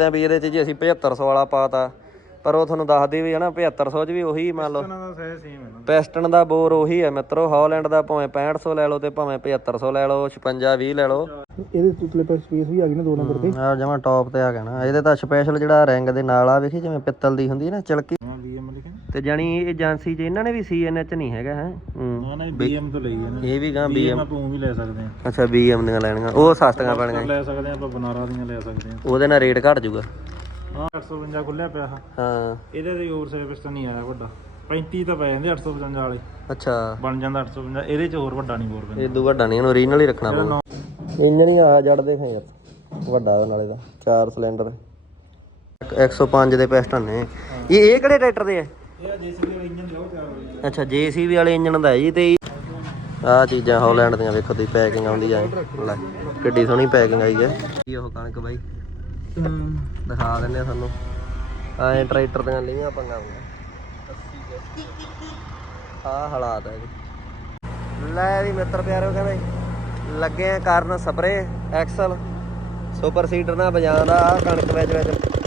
ਤੇ ਵੀ ਇਹਦੇ ਚ ਜੀ ਅਸੀਂ 7500 ਵਾਲਾ ਪਾਤਾ। ਪਰ ਉਹ ਤੁਹਾਨੂੰ ਦੱਸਦੀ ਵੀ ਹੈ ਨਾ 7500 ਚ ਵੀ ਉਹੀ ਮੰਨ ਲਓ। ਇਹਨਾਂ ਦਾ ਸਹਿ ਸੇਮ ਹੈ ਨਾ। ਪੈਸਟਨ ਦਾ ਬੋਰ ਉਹੀ ਹੈ ਮਿੱਤਰੋ ਹਾਲੈਂਡ ਦਾ ਭਾਵੇਂ 6500 ਲੈ ਲਓ ਤੇ ਭਾਵੇਂ 7500 ਲੈ ਲਓ 56 20 ਲੈ ਲਓ। ਇਹਦੇ ਤੁਤਲੇ ਪਰ ਸਪੇਸ ਵੀ ਆ ਗਈ ਨਾ ਦੋ ਨੰਬਰ ਤੇ। ਆ ਜਮਾ ਟੌਪ ਤੇ ਆ ਗਿਆ ਨਾ। ਇਹਦੇ ਤਾਂ ਸਪੈਸ਼ਲ ਜਿਹੜਾ ਰਿੰਗ ਦੇ ਨਾਲ ਆ ਵੇਖੀ ਜਿਵੇਂ ਪਿੱਤਲ ਦੀ ਹੁੰਦੀ ਹੈ ਨਾ ਚਿਲਕੀ। ਹਾਂ ਬੀਐਮ ਲਿਖਿਆ ਤੇ ਜਾਨੀ ਏਜੰਸੀ 'ਚ ਇਹਨਾਂ ਨੇ ਵੀ ਸੀਐਨਐਚ ਨਹੀਂ ਹੈਗਾ ਹੈ? ਨਾ ਨਾ ਬੀਐਮ ਤੋਂ ਲਈ ਹੈ ਨਾ। ਇਹ ਵੀ ਗਾਂ BM ਆਪਾਂ ਉਹ ਵੀ ਲੈ ਸਕਦੇ ਹਾਂ। ਅੱਛਾ BM ਦੀਆਂ ਲੈਣੀਆਂ ਉਹ ਸਸਤੀਆਂ ਪੈਣਗੀਆਂ। ਲੈ ਸਕਦੇ ਹਾਂ ਆਪਾਂ ਬਨਾਰਾ ਦੀਆਂ ਲੈ ਸਕਦੇ ਹਾਂ। ਉਹਦੇ ਨਾਲ ਰੇਟ ਘਟ ਜਾਊਗਾ। ਹਾਂ 855 ਖੁੱਲਿਆ ਪਿਆ ਆਹ। ਹਾਂ। ਇਹਦੇ ਤੇ ਓਵਰ ਸਰਵਿਸ ਤਾਂ ਨਹੀਂ ਆਇਆ ਵੱਡਾ। 35 ਤਾਂ ਪੈ ਜਾਂਦੇ 855 ਵਾਲੇ। ਅੱਛਾ। ਬਣ ਜਾਂਦਾ 855 ਇਹਦੇ ਚ ਹੋਰ ਵੱਡਾ ਨਹੀਂ ਬੋਰ ਪੈਂਦਾ। ਇਹ ਦੂ ਵੱਡਾ ਨਹੀਂ ਇਹਨੂੰ ਓਰੀਜਨਲ ਹੀ ਰੱਖਣਾ ਪਊਗਾ। ਇੰਜਨ ਹੀ ਆ ਜੜਦੇ ਫੇ ਯਾਰ ਵੱਡਾ ਉਹ ਨਾਲੇ ਦਾ ਚਾਰ ਸਿਲੰਡਰ 105 ਦੇ ਪਿਸਟਨ ਨੇ। ਇਹ ਇਹ ਕਿਹੜੇ ਟਰੈਕਟਰ ਦੇ ਆ? ਇਹ ਜੀਸੀਬੀ ਵਾਲਾ ਇੰਜਨ ਲਾਓ ਚਾਰ ਵਾਲੀ ਅੱਛਾ ਜੀਸੀਬੀ ਵਾਲੇ ਇੰਜਨ ਦਾ ਹੈ ਜੀ ਤੇ ਆ ਚੀਜ਼ਾਂ ਹਾਲੈਂਡ ਦੀਆਂ ਵੇਖੋ ਦੀ ਪੈਕਿੰਗ ਆਉਂਦੀ ਆ। ਲੈ ਕਿੱਡੀ ਸੋਹਣੀ ਪੈਕਿੰਗ ਆਈ ਹੈ ਕੀ ਉਹ ਕਣਕ ਬਾਈ? ਦਿਖਾ ਦਿੰਦੇ ਆ ਤੁਹਾਨੂੰ। ਐਂ ਟਰੈਕਟਰ ਦੀਆਂ ਲੀਆਂ ਪੰਗਾ ਆ ਹਾਲਾਤ ਹੈ ਜੀ। ਲੈ ਵੀ ਮਿੱਤਰ ਪਿਆਰਿਓ ਕਹਿੰਦੇ ਲੱਗੇ ਆ ਕਰਨ ਸਪਰੇ ਐਕਸਲ ਸੁਪਰ ਸੀਡਰ ਨਾਲ ਵਜਾਉਂਦਾ ਆ ਕਣਕ ਵਿੱਚ ਵਿੱਚ।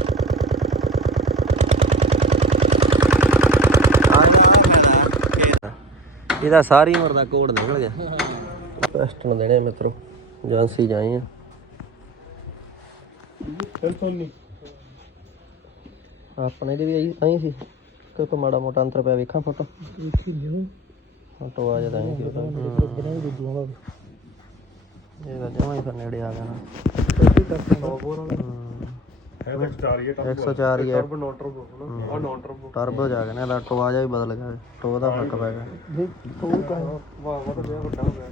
ਇਹਦਾ ਸਾਰੀ ਉਮਰ ਦਾ ਕੋਡ ਨਿਕਲ ਗਿਆ। ਪੈਸਟਨ ਦੇਣੇ ਆ ਮਿੱਤਰੋ ਏਜੰਸੀ ਜਾਈ ਆ। ਟੈਲੀਫੋਨ ਨਹੀਂ। ਆਪਣੇ ਦੇ ਵੀ ਆਈ ਆਈ ਸੀ। ਕੋਈ ਕੋ ਮਾੜਾ ਮੋਟਾ ਅੰਤਰ ਪਿਆ ਵੇਖਾਂ ਫੋਟੋ ਵੇਖੀ ਲਿਓ ਫੋਟੋ ਆ ਜਾਂਦਾ ਨਹੀਂ ਦਾ ਇਹਦਾ ਜਮਾ ਹੀ ਫਿਰ ਨੇੜੇ ਆ ਗਿਆ ਨਾ ਸੈਟੀ ਕਰਤਾ ਟੌਪ ਹੋਰ ਹਮ, ਹੈ ਤਾਂ ਸਟਾਰ ਹੀ। 104 ਹੀ ਹੈ। ਟਰਬੋ ਨੋਟ ਟਰਬੋ ਆ ਨੋਟ ਟਰਬੋ। ਟਰਬੋ ਜਾ ਗਿਆ ਨਾ ਇਹਦਾ ਟੋਆ ਜਿਹਾ ਵੀ ਬਦਲ ਗਿਆ ਟੋ ਦਾ ਫ਼ਰਕ ਪੈ ਗਿਆ। ਦੇਖ ਉਹ ਕਾ ਵਾਹ ਵਾਹ ਤਾਂ ਬਹੁਤ ਵੱਡਾ ਹੋ ਗਿਆ।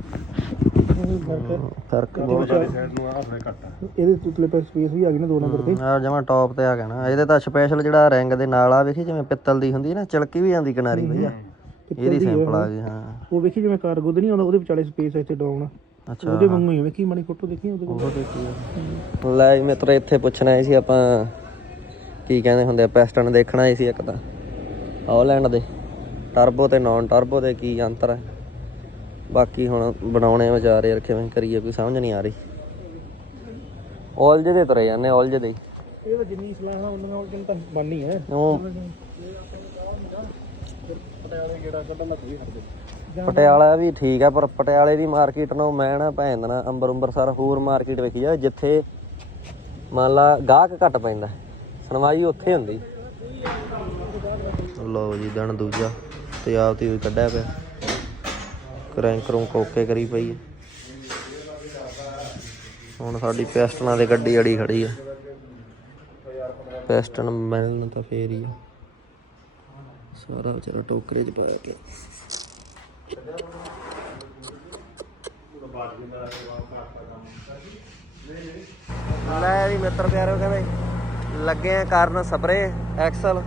ਫ਼ਰਕ ਬਹੁਤ ਸਾਈਡ ਨੂੰ ਆ ਥੋੜਾ ਘੱਟ ਆ। ਇਹਦੇ ਤੁਤਲੇ ਪਰ ਸਪੇਸ ਵੀ ਆ ਗਈ ਨਾ ਦੋ ਨੰਬਰ ਤੇ। ਆ ਜਮਾ ਟੌਪ ਤੇ ਆ ਗਿਆ ਨਾ। ਇਹਦੇ ਤਾਂ ਸਪੈਸ਼ਲ ਜਿਹੜਾ ਰਿੰਗ ਦੇ ਨਾਲ ਆ ਵੇਖੀ ਜਿਵੇਂ ਪਿੱਤਲ ਦੀ ਹੁੰਦੀ ਨਾ ਚਿਲਕੀ ਵੀ ਜਾਂਦੀ ਕਿਨਾਰੀ ਭਈਆ ਇਹਦੀ ਸੈਂਪਲ ਆ ਗਈ ਹਾਂ। ਉਹ ਵੇਖੀ ਜਿਵੇਂ ਕਾਰਗੋ ਤੇ ਨਹੀਂ ਆਉਂਦਾ ਉਹਦੇ ਵਿਚਾਲੇ ਸਪੇਸ ਇੱਥੇ ਡਾਊਨ ਅੱਛਾ। ਉਹਦੇ ਵਾਂਗੂ ਹੀ ਵੇਖੀ ਮਾੜੀ ਫੋਟੋ ਦੇਖੀ ਉਹਦੇ ਕੋਲ। ਲੈ ਜੀ ਮਿੱਤਰ ਇੱਥੇ ਪੁੱਛਣਾ ਸੀ ਆਪਾਂ ਕੀ ਕਹਿੰਦੇ ਹੁੰਦੇ ਆ ਪੈਸਟਨ ਦੇਖਣਾ ਸੀ ਇੱਕ ਤਾਂ। ਹਾਲੈਂਡ ਦੇ। ਟਰਬੋ ਤੇ ਨਾਨ ਟਰਬੋ ਦੇ ਕੀ ਅੰਤਰ ਹੈ ਬਾਕੀ ਹੁਣ ਬਣਾਉਣੇ ਵਿਚਾਰ ਯਾਰ ਕਿਵੇਂ ਕਰੀਏ ਕੋਈ ਸਮਝ ਨਹੀਂ ਆ ਰਹੀ। ਔਲਜ ਦੇ ਤੁਰੇ ਜਾਂਦੇ ਔਲਜ ਦੇ। ਇਹ ਤਾਂ ਜਿੰਨੀ ਸਲਾਹ ਉਹਨਾਂ ਨਾਲ ਕਿੰਨ ਤਾਂ ਬਣਨੀ ਹੈ ਉਹ ਪਟਿਆਲੇ ਗੇੜਾ ਕੱਢਣ ਦਾ ਕੋਈ ਹੱਦ ਪਟਿਆਲਾ ਵੀ ਠੀਕ ਆ, ਪਰ ਪਟਿਆਲੇ ਦੀ ਮਾਰਕੀਟ ਨੂੰ ਮੈਂ ਨਾ ਭੈਣ ਨਾ ਅੰਬਰ ਅੰਬਰਸਰ ਹੋਰ ਮਾਰਕੀਟ ਵੇਖੀ ਜਾ ਜਿੱਥੇ ਮੰਨ ਲਾ ਗਾਹਕ ਘੱਟ ਪੈਂਦਾ, ਸੁਣਵਾਈ ਉੱਥੇ ਹੁੰਦੀ। ਲਓ ਜੀ ਦਿਨ ਦੂਜਾ, ਤੇ ਆਪ ਤੇ ਕੱਢਿਆ ਪਿਆ। ਕਰੈਂਕ ਕੋਕੇ ਕਰੀ ਪਈ ਹੁਣ ਸਾਡੀ ਪੈਸਟਨਾਂ ਦੇ ਗੱਡੀ ਅੜੀ ਖੜੀ ਆ। ਪੈਸਟਨ ਮਿਲਣ ਤਾਂ ਫੇਰ ਹੀ ਆ। ਸਾਰਾ ਵਿਚਾਰਾ ਟੋਕਰੇ 'ਚ ਪਾਇਆ ਕੇ ਲੈ ਵੀ ਮਿੱਤਰ ਪਿਆਰਿਓ ਕਹਿੰਦੇ ਲੱਗੇ ਆ ਕਰਨ ਸਪਰੇ, ਐਕਸਲ,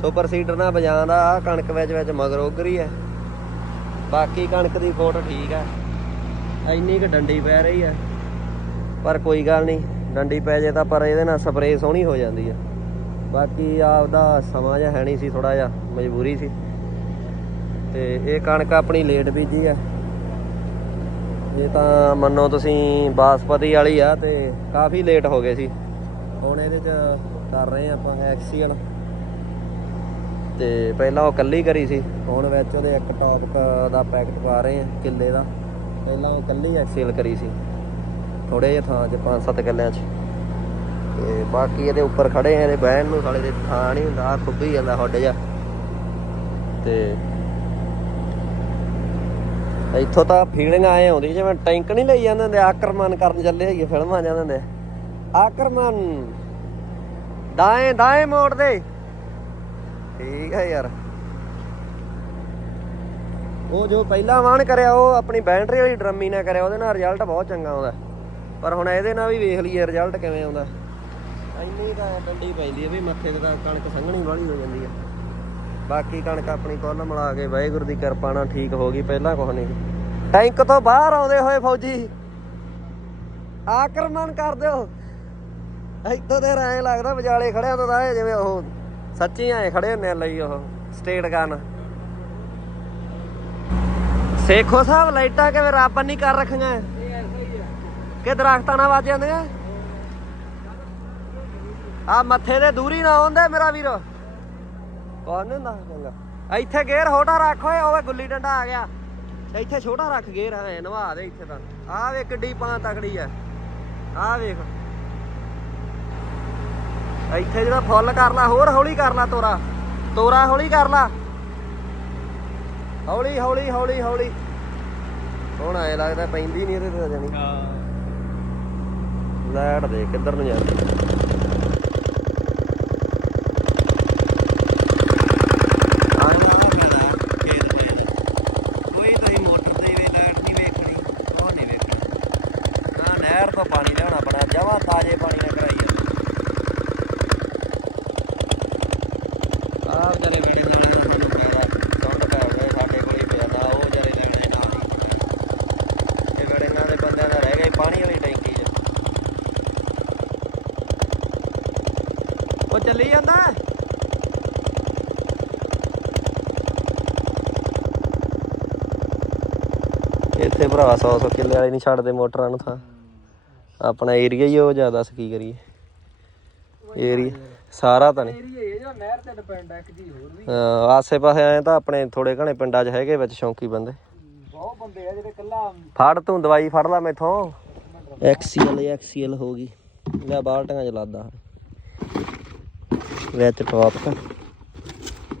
ਸੁਪਰ ਸੀਡਰ ਨਾਲ ਵਜਾਉਂਦਾ ਆ ਕਣਕ ਵਿੱਚ ਵਿੱਚ ਮਗਰ ਉਗਰੀ ਹੈ। ਬਾਕੀ ਕਣਕ ਦੀ ਫੋਟ ਠੀਕ ਆ। ਇੰਨੀ ਕੁ ਡੰਡੀ ਪੈ ਰਹੀ ਆ। ਪਰ ਕੋਈ ਗੱਲ ਨਹੀਂ, ਡੰਡੀ ਪੈ ਜੇ ਤਾਂ ਪਰ ਇਹਦੇ ਨਾਲ ਸਪਰੇ ਸੋਹਣੀ ਹੋ ਜਾਂਦੀ ਆ। ਬਾਕੀ ਆਪਦਾ ਸਮਾਂ ਜਿਹਾ ਹੈ ਨਹੀਂ ਸੀ ਥੋੜਾ ਜਿਹਾ ਮਜਬੂਰੀ ਸੀ। ਤੇ ਇਹ ਕਣਕ ਆਪਣੀ ਲੇਟ ਬੀਜੀ ਆ। ਇਹ ਤਾਂ ਮੰਨੋ ਤੁਸੀਂ ਬਾਸਪਤੀ ਵਾਲੀ ਆ ਤੇ ਕਾਫੀ ਲੇਟ ਹੋ ਗਏ ਸੀ। ਹੁਣ ਇਹਦੇ ਚ ਕਰ ਰਹੇ ਆ ਆਪਾਂ ਐਕਸੀਅਨ ਤੇ ਪਹਿਲਾਂ ਉਹ ਕੱਲੀ ਕਰੀ ਸੀ, ਹੁਣ ਵਿੱਚ ਉਹਦੇ ਇੱਕ ਟੌਪ ਦਾ ਪੈਕਟ ਪਾ ਰਹੇ ਆ ਕਿੱਲੇ ਦਾ। ਪਹਿਲਾਂ ਉਹ ਕੱਲੀ ਐਕਸੀਅਲ ਕਰੀ ਸੀ ਥੋੜੇ ਜਿਹੇ ਥਾਂ 'ਚ 5-7 ਕਿੱਲਿਆਂ 'ਚ। ਤੇ ਬਾਕੀ ਇਹਦੇ ਉੱਪਰ ਖੜੇ ਆ, ਇਹਦੇ ਬਹਿਣ ਨੂੰ ਸਾਲੇ ਦੇ ਥਾਂ ਨਹੀਂ ਹੁੰਦਾ ਆ ਖੁੱਬੀ ਜਾਂਦਾ ਹੱਡ ਜਾ ਤੇ ਇੱਥੋਂ ਤਾਂ ਫੀਲਿੰਗ ਆਏ ਆਉਂਦੀ ਜਿਵੇਂ ਟੈਂਕ ਨਹੀਂ ਲਈ ਜਾਂਦੇ ਹੁੰਦੇ, ਆਕਰਮਣ ਕਰਨ ਚੱਲੇ ਹੋਈਏ ਫਿਲਮਾਂ ਜਾਂਦੇ ਹੁੰਦੇ। ਆਕਰਮਣ। ਦਾਏ ਦਾਏ ਮੋੜ ਦੇ। ਠੀਕ ਹੈ ਯਾਰ। ਉਹ ਜੋ ਪਹਿਲਾਂ ਵਾਹਣ ਕਰਿਆ, ਉਹ ਆਪਣੀ ਬੈਟਰੀ ਵਾਲੀ ਡਰਮੀ ਨਾਲ ਕਰਿਆ, ਉਹਦੇ ਨਾਲ ਰਿਜ਼ਲਟ ਬਹੁਤ ਚੰਗਾ ਆਉਂਦਾ। ਪਰ ਹੁਣ ਇਹਦੇ ਨਾਲ ਵੀ ਵੇਖ ਲਈਏ ਰਿਜ਼ਲਟ ਕਿਵੇਂ ਆਉਂਦਾ। ਇੰਨੀ ਤਾਂ ਡੰਡੀ ਪੈਂਦੀ ਹੈ ਵੀ ਮੱਥੇ ਤੇ ਕਣਕ ਸੰਘਣੀ ਵਾਲੀ ਹੋ ਜਾਂਦੀ ਹੈ ਬਾਕੀ ਕਣਕ ਆਪਣੀ ਕੁੱਲ ਮਿਲਾ ਕੇ ਵਾਹਿਗੁਰੂ ਦੀ ਕਿਰਪਾ ਨਾਲ ਠੀਕ ਹੋ ਗਈ, ਪਹਿਲਾਂ ਕੁਛ ਨਹੀਂ ਟੈਂਕ ਤੋਂ ਬਾਹਰ ਆਉਂਦੇ ਹੋਏ ਫੌਜੀ, ਆਕਰਮਣ ਕਰ ਦਿਓ। ਇੱਥੋਂ ਦੇ ਐਂ ਲੱਗਦਾ ਵਿਚਾਲੇ ਖੜਿਆਂ ਤਾਂ ਇਹ ਜਿਵੇਂ ਉਹ ਸੱਚੀ ਐਂ ਖੜੇ ਹੁੰਦੇ ਲਈ ਉਹ, ਸਟੇਟ ਗਨ। ਸੇਖੋ ਸਾਹਿਬ, ਲਾਈਟਾਂ ਕਿਵੇਂ ਰੱਬ ਨਹੀਂ ਕਰ ਰੱਖੀਆਂ? ਕਿ ਦਰਖਤਾਂ ਨਾਲ ਵੱਜ ਜਾਂਦੀਆਂ ਆ? ਮੱਥੇ ਦੇ ਦੂਰੀ ਨਾ ਆਉਂਦੇ ਮੇਰਾ ਵੀਰ। ਕੌਣ ਹੁੰਦਾ ਚੰਗਾ ਇੱਥੇ ਗੇਰ ਛੋਟਾ ਰੱਖ ਓਏ ਓਏ ਗੁੱਲੀ ਡੰਡਾ ਆ ਗਿਆ। ਇੱਥੇ ਛੋਟਾ ਰੱਖ ਗੇਰ ਐ ਨਵਾ ਦੇ ਇੱਥੇ ਤਾਂ। ਆ ਵੇ ਕਿੱਡੀ ਪਾਂ ਤਕੜੀ ਐ ਆ ਵੇਖ। ਇੱਥੇ ਜਿਹੜਾ ਫੁੱਲ ਕਰ ਲਾ ਹੋਰ ਹੌਲੀ ਕਰ ਲਾ ਤੋਰਾ। ਤੋਰਾ ਹੌਲੀ ਕਰ ਲਾ ਹੌਲੀ ਹੌਲੀ ਹੌਲੀ ਹੌਲੀ। ਹੁਣ ਐ ਲੱਗਦਾ ਪੈਂਦੀ ਨਹੀਂ ਇਹਦੇ ਤੇ ਜਾਣੀ। ਹਾਂ। ਲਾਈਟ ਦੇ ਕਿੱਧਰ ਨੂੰ ਜਾਂਦੀ ਕੋਈ ਤੁਸੀਂ ਮੋਟਰ ਦੇ ਵੀ ਲਾਈਟ ਨਹੀਂ ਵੇਖਣੀ ਉਹ ਨਹੀਂ ਵੇਖਣੀ ਨਾ ਨਹਿਰ ਤੋਂ ਪਾਣੀ ਲਿਆਉਣਾ ਬੜਾ ਜਮਾ ਤਾਜ਼ੇ ਪਾਣੀ ਨਾਲ ਕਰਾਈ ਆ ਵਿਚਾਰੇ ਵੇੜੇ ਨਾਲੇ ਨਾਲ ਸਾਨੂੰ ਪੈਦਾ ਸੁੰਡ ਪੈ ਗਏ ਸਾਡੇ ਕੋਲ ਹੀ ਪਿਆ ਤਾ ਉਹ ਵਿਚਾਰੇ ਲੈਣੇ ਨਾਲ ਹੀ ਇਹ ਵੇੜੇ ਨਾਲ ਦੇ ਬੰਦਿਆਂ ਦਾ ਰਹਿ ਗਿਆ ਸੀ ਪਾਣੀ ਵਾਲੀ ਟੈਂਕੀ 'ਚ ਉਹ ਚੱਲੀ ਜਾਂਦਾ ਇੱਥੇ ਭਰਾਵਾ 100 100 ਕਿੱਲੇ ਵਾਲੇ ਨਹੀਂ ਛੱਡਦੇ ਮੋਟਰਾਂ ਨੂੰ ਤਾਂ। ਆਪਣਾ ਏਰੀਆ ਹੀ ਉਹ ਜ਼ਿਆਦਾ ਸ ਕੀ ਕਰੀਏ? ਏਰੀਆ ਸਾਰਾ ਤਾਂ ਨਹੀਂ। ਏਰੀਆ ਇਹ ਜਿਹੜਾ ਨਹਿਰ ਤੇ ਡਿਪੈਂਡ ਹੈ ਇੱਕ ਜੀ ਹੋਰ ਵੀ। ਆਸੇ ਪਾਸੇ ਆਏ ਤਾਂ ਆਪਣੇ ਥੋੜੇ ਘਣੇ ਪਿੰਡਾਂ 'ਚ ਹੈਗੇ ਵਿੱਚ ਸ਼ੌਂਕੀ ਬੰਦੇ। ਬਹੁਤ ਬੰਦੇ ਆ ਜਿਹੜੇ ਕੱਲਾ ਫੜ ਤੂੰ ਦਵਾਈ ਫੜ ਲੈ ਮੈਥੋਂ। ਐਕਸੀਐਲ ਐਕਸੀਐਲ ਹੋ ਗਈ। ਲੈ ਬਾਲਟੀਆਂ ਚ ਲਾਦਾ। ਵਿੱਚ ਟੌਪ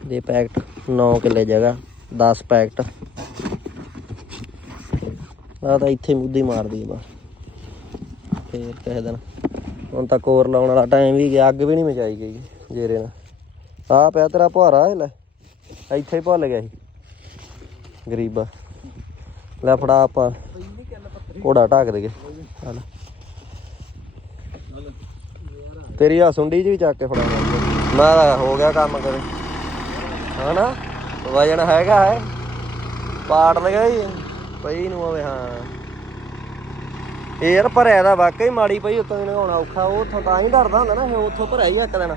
ਦੇ ਪੈਕਟ 9 ਕਿੱਲੇ ਜਗ੍ਹਾ 10 ਪੈਕਟ। ਆ ਤਾਂ ਇੱਥੇ ਮੁੱਦੀ ਮਾਰਦੀ ਆ ਬਸ। ਫੇਰ ਕਿਸੇ ਦਿਨ। ਹੁਣ ਤਾਂ ਕੋਰ ਲਾਉਣ ਵਾਲਾ ਟਾਈਮ ਵੀ ਗਿਆ, ਅੱਗ ਵੀ ਨਹੀਂ ਮਚਾਈ ਗਈ ਜੇਰੇ ਨਾਲ। ਆ ਪਿਆ ਤੇਰਾ ਪੁਹਾਰਾ ਲੈ। ਇੱਥੇ ਹੀ ਭੁੱਲ ਗਿਆ ਸੀ। ਗਰੀਬਾ। ਲੈ ਫੜਾ ਆਪਾਂ। ਘੋੜਾ ਢਾਕ ਦੇ ਚੱਲ। ਤੇਰੀ ਆ ਸੁੰਡੀ ਜੀ ਵੀ ਚੱਕ ਕੇ ਫੜਾ ਮੈਂ ਤਾਂ ਹੋ ਗਿਆ ਕੰਮ ਕਰੇ। ਹਨਾ? ਵਜਨ ਹੈਗਾ ਹੈ। ਪਾੜ ਲਗਾ ਜੀ ਪਈ ਨੂੰ ਹੋਵੇ ਹਾਂ। ਇਹ ਭਰਿਆ ਦਾ ਵਾਕਈ ਮਾੜੀ ਪਈ, ਉੱਤੋਂ ਦੀ ਔਖਾ। ਉਹ ਉੱਥੋਂ ਤਾਂ ਹੀ ਡਰਦਾ ਹੁੰਦਾ ਨਾ ਉੱਥੋਂ ਭਰਿਆ ਹੀ ਇੱਕ ਦਿਨ।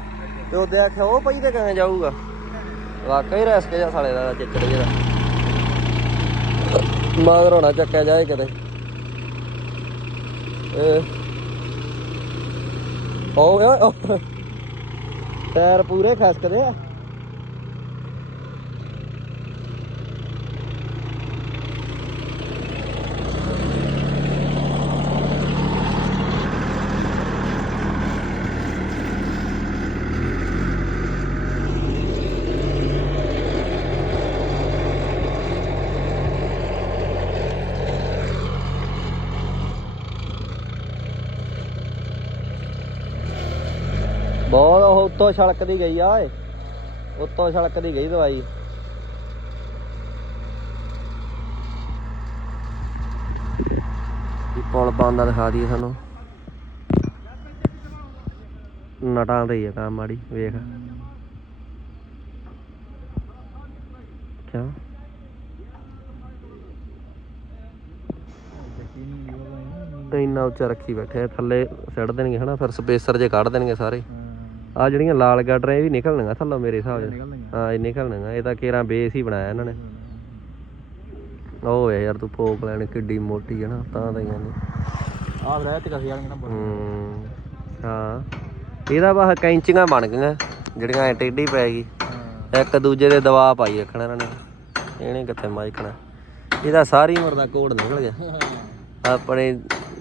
ਤੇ ਉਹਦੇ ਆਖਿਆ, ਉਹ ਪਈ ਤੇ ਕਿਵੇਂ ਜਾਊਗਾ? ਵਾਕਈ ਰਿਸਕ ਜਿਹਾ ਸਾਲੇ ਦਾ, ਚਿੱਚੜ ਜਿਹਾ। ਮਗਰ ਹੋਣਾ ਚੱਕਿਆ ਜਾਏ ਕਿਤੇ। ਹੋ ਗਿਆ। ਟਾਇਰ ਪੂਰੇ ਖਸਕਦੇ ਆ ਬਹੁਤ ਉਹ ਉੱਤੋਂ ਛਲਕਦੀ ਗਈ ਆ ਓਏ। ਉੱਤੋਂ ਛਲਕਦੀ ਗਈ ਦਵਾਈ। ਇਹ ਪੁਲ ਪਾਉਂਦਾ ਦਿਖਾ ਦਈਏ ਸਾਨੂੰ। ਨਟਾਂ ਦੇ ਹੀ ਆ ਕੰਮ ਮਾੜੀ ਵੇਖ। ਕਿਉਂ? ਇੰਨਾ ਉੱਚਾ ਰੱਖੀ ਬੈਠੇ ਆ, ਥੱਲੇ ਸੱਟ ਦੇਣਗੇ ਹਨਾ ਫਿਰ ਸਪੇਸਰ ਜੇ ਕੱਢ ਦੇਣਗੇ ਸਾਰੇ। ਆ ਜਿਹੜੀਆਂ ਲਾਲ ਗਾਡਰਾਂ ਇਹ ਵੀ ਨਿਕਲਣਗੀਆਂ ਥੱਲੋਂ ਮੇਰੇ ਹਿਸਾਬ ਨਾਲ ਹਾਂ ਇਹ ਨਿਕਲਣਗੀਆਂ ਇਹ ਤਾਂ ਕੇਰਾਂ ਬੇਸ ਹੀ ਬਣਾਇਆ ਇਹਨਾਂ ਨੇ। ਵੇ ਯਾਰ ਤੂੰ ਪੋਕ ਲੈਣ ਕਿੱਡੀ ਮੋਟੀ ਹੈ ਨਾ ਤਾਂ ਤਾਂ ਕਹਿੰਦੇ ਆਹ ਰਹਿ ਤੇ ਕਾਫੀ ਵਾਲੀਆਂ ਨੰਬਰ। ਹੂੰ ਹਾਂ। ਇਹਦਾ ਬਾਹ ਕੈਂਚੀਆਂ ਬਣ ਗਈਆਂ ਜਿਹੜੀਆਂ ਐ ਟੇਢੀ ਪੈ ਗਈ। ਇੱਕ ਦੂਜੇ ਦੇ ਦਵਾ ਪਾਈ ਰੱਖਣਾ ਇਹਨਾਂ ਨੇ। ਇਹਨੇ ਕਿੱਥੇ ਮਾਈਕਣਾ। ਇਹਦਾ ਸਾਰੀ ਉਮਰ ਦਾ ਕੋਡ ਨਿਕਲ ਗਿਆ। ਆਪਣੇ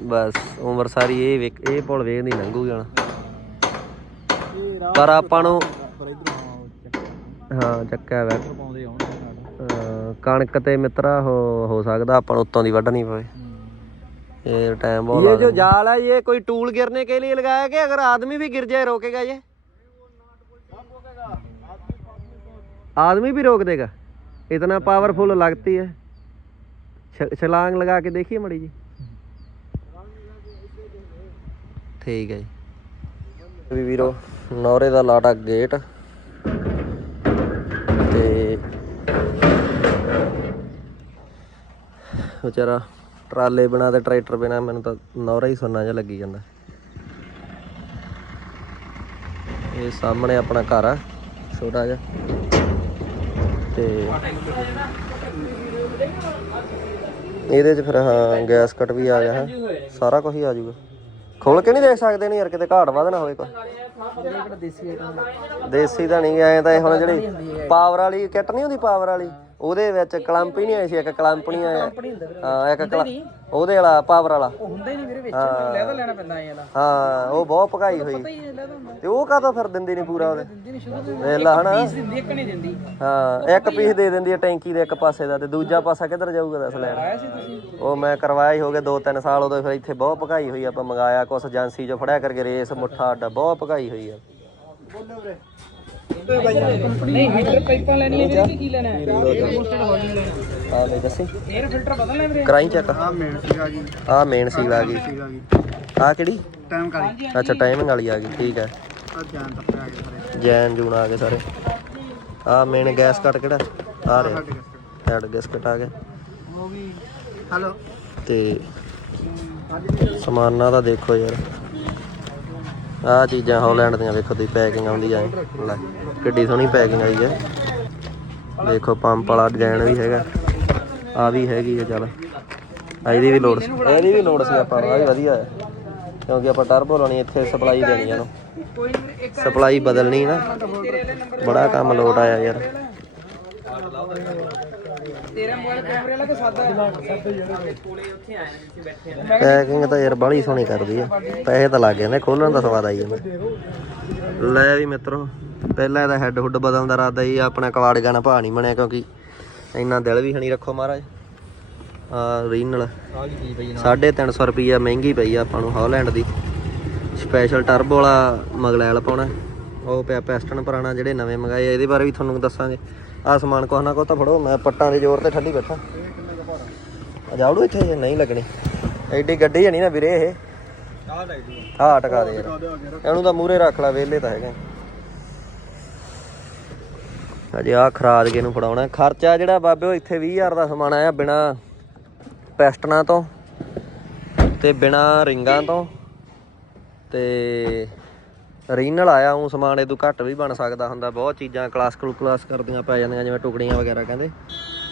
ਬਸ ਉਮਰ ਸਾਰੀ ਇਹ ਵੇਖ ਇਹ ਪੁਲ ਵੇਖਦੀ ਲੰਘੂਗੀ ਹੁਣ। ਪਰ ਆਪਾਂ ਨੂੰ ਪਰ ਇਧਰ ਹਾਂ ਚੱਕਿਆ ਵੈ ਪਾਉਂਦੇ ਆਉਣ ਨਾਲ ਅਹ ਕਣਕ ਤੇ ਮਿੱਤਰਾ ਹੋ ਹੋ ਸਕਦਾ ਆਪਾਂ ਨੂੰ ਉੱਤੋਂ ਦੀ ਵੱਢਣੀ ਪਵੇ ये टाइम बहुत ये जो जाल है ये कोई टूल गिरने के लिए लगाया गया अगर आदमी भी गिर जाए रोकेगा ये आदमी भी रोक देगा इतना पावरफुल लगती है छ- छलांग लगा के देखिए मड़ी जी ठीक है जी ਵੀ ਵੀਰੋ, ਨੌਰੇ ਦਾ ਲਾਟਾ ਗੇਟ। ਤੇ ਵਿਚਾਰਾ ਟਰਾਲੇ ਬਿਨਾ ਤੇ ਟਰੈਕਟਰ ਬਿਨਾ ਮੈਨੂੰ ਤਾਂ ਨੌਰਾ ਹੀ ਸੁਣਨਾ ਜਿਹਾ ਲੱਗੀ ਜਾਂਦਾ। ਇਹ ਸਾਹਮਣੇ ਆਪਣਾ ਘਰ ਆ, ਛੋਟਾ ਜਿਹਾ। ਤੇ ਇਹਦੇ 'ਚ ਫਿਰ ਹਾਂ, ਗੈਸ ਕਟ ਵੀ ਆ ਗਿਆ ਹੈ ਸਾਰਾ ਕੁਝ ਹੀ ਆ ਜਾਊਗਾ। ਖੋਲ ਕੇ ਨਹੀਂ ਦੇਖ ਸਕਦੇ ਨੇ ਯਾਰ ਕਿਤੇ ਘਾਟ ਵਾਧ ਨਾ ਹੋਵੇ ਕੋਈ। ਦੇਸੀ ਤਾਂ ਨਹੀਂ ਐ ਤਾਂ ਇਹ ਹੁਣ ਜਿਹੜੀ ਪਾਵਰ ਵਾਲੀ ਕਿੱਟ ਨਹੀਂ ਹੁੰਦੀ ਪਾਵਰ ਵਾਲੀ? ਉਹਦੇ ਵਿੱਚ ਕਲੰਪ ਹੀ ਨਹੀਂ ਆਈ ਸੀ ਇੱਕ ਕਲੰਪ ਨਹੀਂ ਆਇਆ। ਕੰਪਨੀ ਹੁੰਦਾ ਵੀਰੇ ਹਾਂ ਇੱਕ ਕਲੰ- ਉਹਦੇ ਵਾਲਾ ਪਾਵਰ ਵਾਲਾ। ਉਹ ਹੁੰਦਾ ਹੀ ਨਹੀਂ ਵੀਰੇ ਵਿੱਚ ਲੈਦਾ ਲੈਣਾ ਪੈਂਦਾ ਇਹਦਾ ਹਾਂ ਉਹ ਬਹੁਤ ਭਗਾਈ ਹੋਈ। ਪਤਾ ਹੀ ਲੈਦਾ ਹੁੰਦਾ। ਤੇ ਉਹ ਕਾਹਤੋਂ ਫਿਰ ਦਿੰਦੀ ਨਹੀਂ ਪੂਰਾ ਉਹਦੇ? ਦਿੰਦੀ ਨਹੀਂ ਸ਼ੁਰੂ ਤੋਂ ਵੇਖ ਲਾ ਹਨਾ। ਪੀਸ ਦਿੰਦੀ ਇੱਕ ਨਹੀਂ ਦਿੰਦੀ। ਹਾਂ ਇੱਕ ਪੀਸ ਦੇ ਦਿੰਦੀ ਹੈ ਟੈਂਕੀ ਦੇ ਇੱਕ ਪਾਸੇ ਦਾ ਤੇ ਦੂਜਾ ਪਾਸਾ ਕਿੱਧਰ ਜਾਊਗਾ ਦੱਸ ਲੈਣ? ਆਇਆ ਸੀ ਤੁਸੀਂ? ਉਹ ਮੈਂ ਕਰਵਾਇਆ ਹੀ ਹੋ ਗਏ 2-3 ਸਾਲ ਉਦੋਂ ਫਿਰ ਇੱਥੇ ਬਹੁਤ ਭਗਾਈ ਹੋਈ ਆਪਾਂ ਮੰਗਾਇਆ ਕੁਛ ਏਜੰਸੀ ਚੋਂ ਫੜਿਆ ਕਰਕੇ ਰੇਸ ਮੁੱਠਾ ਅੱਡਾ ਬਹੁਤ ਭਗਾਈ ਹੋਈ ਆ। ਨਹੀਂ ਹੀਟਰ ਪਾਈਪਾਂ ਲੈਣੀ ਹੈ ਵੀਰੇ ਕਿ ਕੀ ਲੈਣਾ ਹੈ? ਬੂਸਟਡ ਹੋ ਲੈਣਾ ਆ ਲੈ ਦੱਸੀ। 에ਅਰ ਫਿਲਟਰ ਬਦਲਣਾ ਵੀਰੇ। ਕਰਾਈ ਚੈੱਕ ਆ ਮੇਨ ਸੀਗਾ ਜੀ। ਆ ਮੇਨ ਸੀਲ ਆ ਗਈ ਸੀਗਾ ਜੀ। ਆ ਕਿਹੜੀ? ਟਾਈਮ ਕਾਲੀ ਅੱਛਾ ਟਾਈਮਿੰਗ ਵਾਲੀ ਆ ਗਈ ਠੀਕ ਹੈ। ਆ ਜਾਨ ਤੱਕ ਆ ਗਏ ਸਾਰੇ। ਜੈਨ ਜੂਨ ਆ ਗਏ ਸਾਰੇ। ਆ ਮੇਨ ਗੈਸ ਕੱਟ ਕਿਹੜਾ? ਆ ਰਿਹਾ। ਹੈਡ ਗੈਸ ਕੱਟ ਆ ਗਿਆ। ਉਹ ਵੀ ਹੈਲੋ ਤੇ ਸਮਾਨਾਂ ਦਾ ਦੇਖੋ ਯਾਰ। ਆਹ ਚੀਜ਼ਾਂ ਹਾਲੈਂਡ ਦੀਆਂ ਵੇਖੋ ਤੁਸੀਂ, ਪੈਕਿੰਗ ਆਉਂਦੀ ਆ ਲੈ, ਕਿੱਡੀ ਸੋਹਣੀ ਪੈਕਿੰਗ ਆਈ ਹੈ ਦੇਖੋ ਪੰਪ ਵਾਲਾ ਡਿਜ਼ਾਈਨ ਵੀ ਹੈਗਾ। ਆ ਵੀ ਹੈਗੀ ਹੈ ਚੱਲ। ਆ ਇਹਦੀ ਵੀ ਲੋੜ ਸੀ। ਇਹਦੀ ਵੀ ਲੋੜ ਸੀ ਆਪਾਂ ਨੂੰ, ਆ ਵੀ ਵਧੀਆ ਹੈ ਕਿਉਂਕਿ ਆਪਾਂ ਟਰਬੋ ਲਾਉਣੀ, ਇੱਥੇ ਸਪਲਾਈ ਦੇਣੀ ਇਹਨੂੰ। ਸਪਲਾਈ ਬਦਲਣੀ ਨਾ। ਬੜਾ ਕੰਮ ਲੋਟ ਆਇਆ ਯਾਰ। ਤੇਰਾ ਮੋਬਾਈਲ ਕੈਮਰੇ ਵਾਲਾ ਕਿ ਸਾਦਾ ਸਾਦਾ ਜਿਹੜਾ ਕੋਲੇ ਉੱਥੇ ਆਏ ਨੇ ਜਿੱਥੇ ਬੈਠੇ ਆ ਪੈਕਿੰਗ ਤਾਂ ਯਾਰ ਬਾਹਲੀ ਸੋਹਣੀ ਕਰਦੀ ਆ। ਪੈਸੇ ਤਾਂ ਲੱਗ ਜਾਂਦੇ ਖੋਲਣ ਦਾ ਸਵਾਦ ਆਈ ਜਾਂਦਾ। ਲੈ ਵੀ ਮਿੱਤਰੋ ਪਹਿਲਾਂ ਇਹਦਾ ਹੈੱਡ ਹੁੱਡ ਬਦਲਣ ਦਾ ਇਰਾਦਾ ਹੀ ਆਪਣਾ ਕਵਾੜ ਗਾਣਾ ਭਾ ਨਹੀਂ ਬਣਿਆ ਕਿਉਂਕਿ ਇੰਨਾ ਦਿਲ ਵੀ ਹਣੀ ਰੱਖੋ ਮਹਾਰਾਜ। ਆ ਰੀਨਲ ਆ ਗਈ ਕੀ ਪਈ 350 ਰੁਪਈਆ ਮਹਿੰਗੀ ਪਈ ਆ ਆਪਾਂ ਨੂੰ ਹਾਲੈਂਡ ਦੀ। ਸਪੈਸ਼ਲ ਟਰਬੋ ਵਾਲਾ ਮਗਲੈਲ ਪਾਉਣਾ। ਉਹ ਪਿਆ ਪੈਸਟਨ ਪੁਰਾਣਾ ਜਿਹੜੇ ਨਵੇਂ ਮੰਗਾਏ ਇਹਦੇ ਬਾਰੇ ਵੀ ਤੁਹਾਨੂੰ ਦੱਸਾਂਗੇ। ਆ ਸਮਾਨ ਕੁਛ ਨਾ ਕੁਛ ਤਾਂ ਫੜੋ, ਮੈਂ ਪੱਟਾਂ ਦੇ ਜ਼ੋਰ ਤੇ ਠੱਡੀ ਬੈਠਾ। ਅਜਾਵੜੂ ਇੱਥੇ ਨਹੀਂ ਲੱਗਣੀ। ਐਡੀ ਗੱਡੀ ਜਣੀ ਨਾ ਵੀਰੇ ਇਹ। ਹਾਂ ਟਕਾ ਦੇ ਯਾਰ। ਇਹਨੂੰ ਤਾਂ ਮੂਰੇ ਰੱਖ ਲੈ ਵੇਲੇ ਤਾਂ ਹੈਗਾ। ਅਜੇ ਆ ਖਰਾਜ ਕੇ ਨੂੰ ਫੜਾਉਣਾ। ਖਰਚਾ ਜਿਹੜਾ ਬਾਬੇ, ਉਹ ਇੱਥੇ 20000 ਦਾ ਸਮਾਨ ਆਇਆ ਬਿਨਾ ਪੈਸਟਨਾਂ ਤੋਂ ਤੇ ਬਿਨਾ ਰਿੰਗਾਂ ਤੋਂ ਤੇ ਰੀਨਲ ਆਇਆ ਉਹ ਸਮਾਨ ਇਹ ਤੋਂ ਘੱਟ ਵੀ ਬਣ ਸਕਦਾ ਹੁੰਦਾ। ਬਹੁਤ ਚੀਜ਼ਾਂ ਕਲਾਸ ਕਲਾਸ ਕਰਦੀਆਂ ਪੈ ਜਾਂਦੀਆਂ ਜਿਵੇਂ ਟੁਕੜੀਆਂ ਵਗੈਰਾ ਕਹਿੰਦੇ।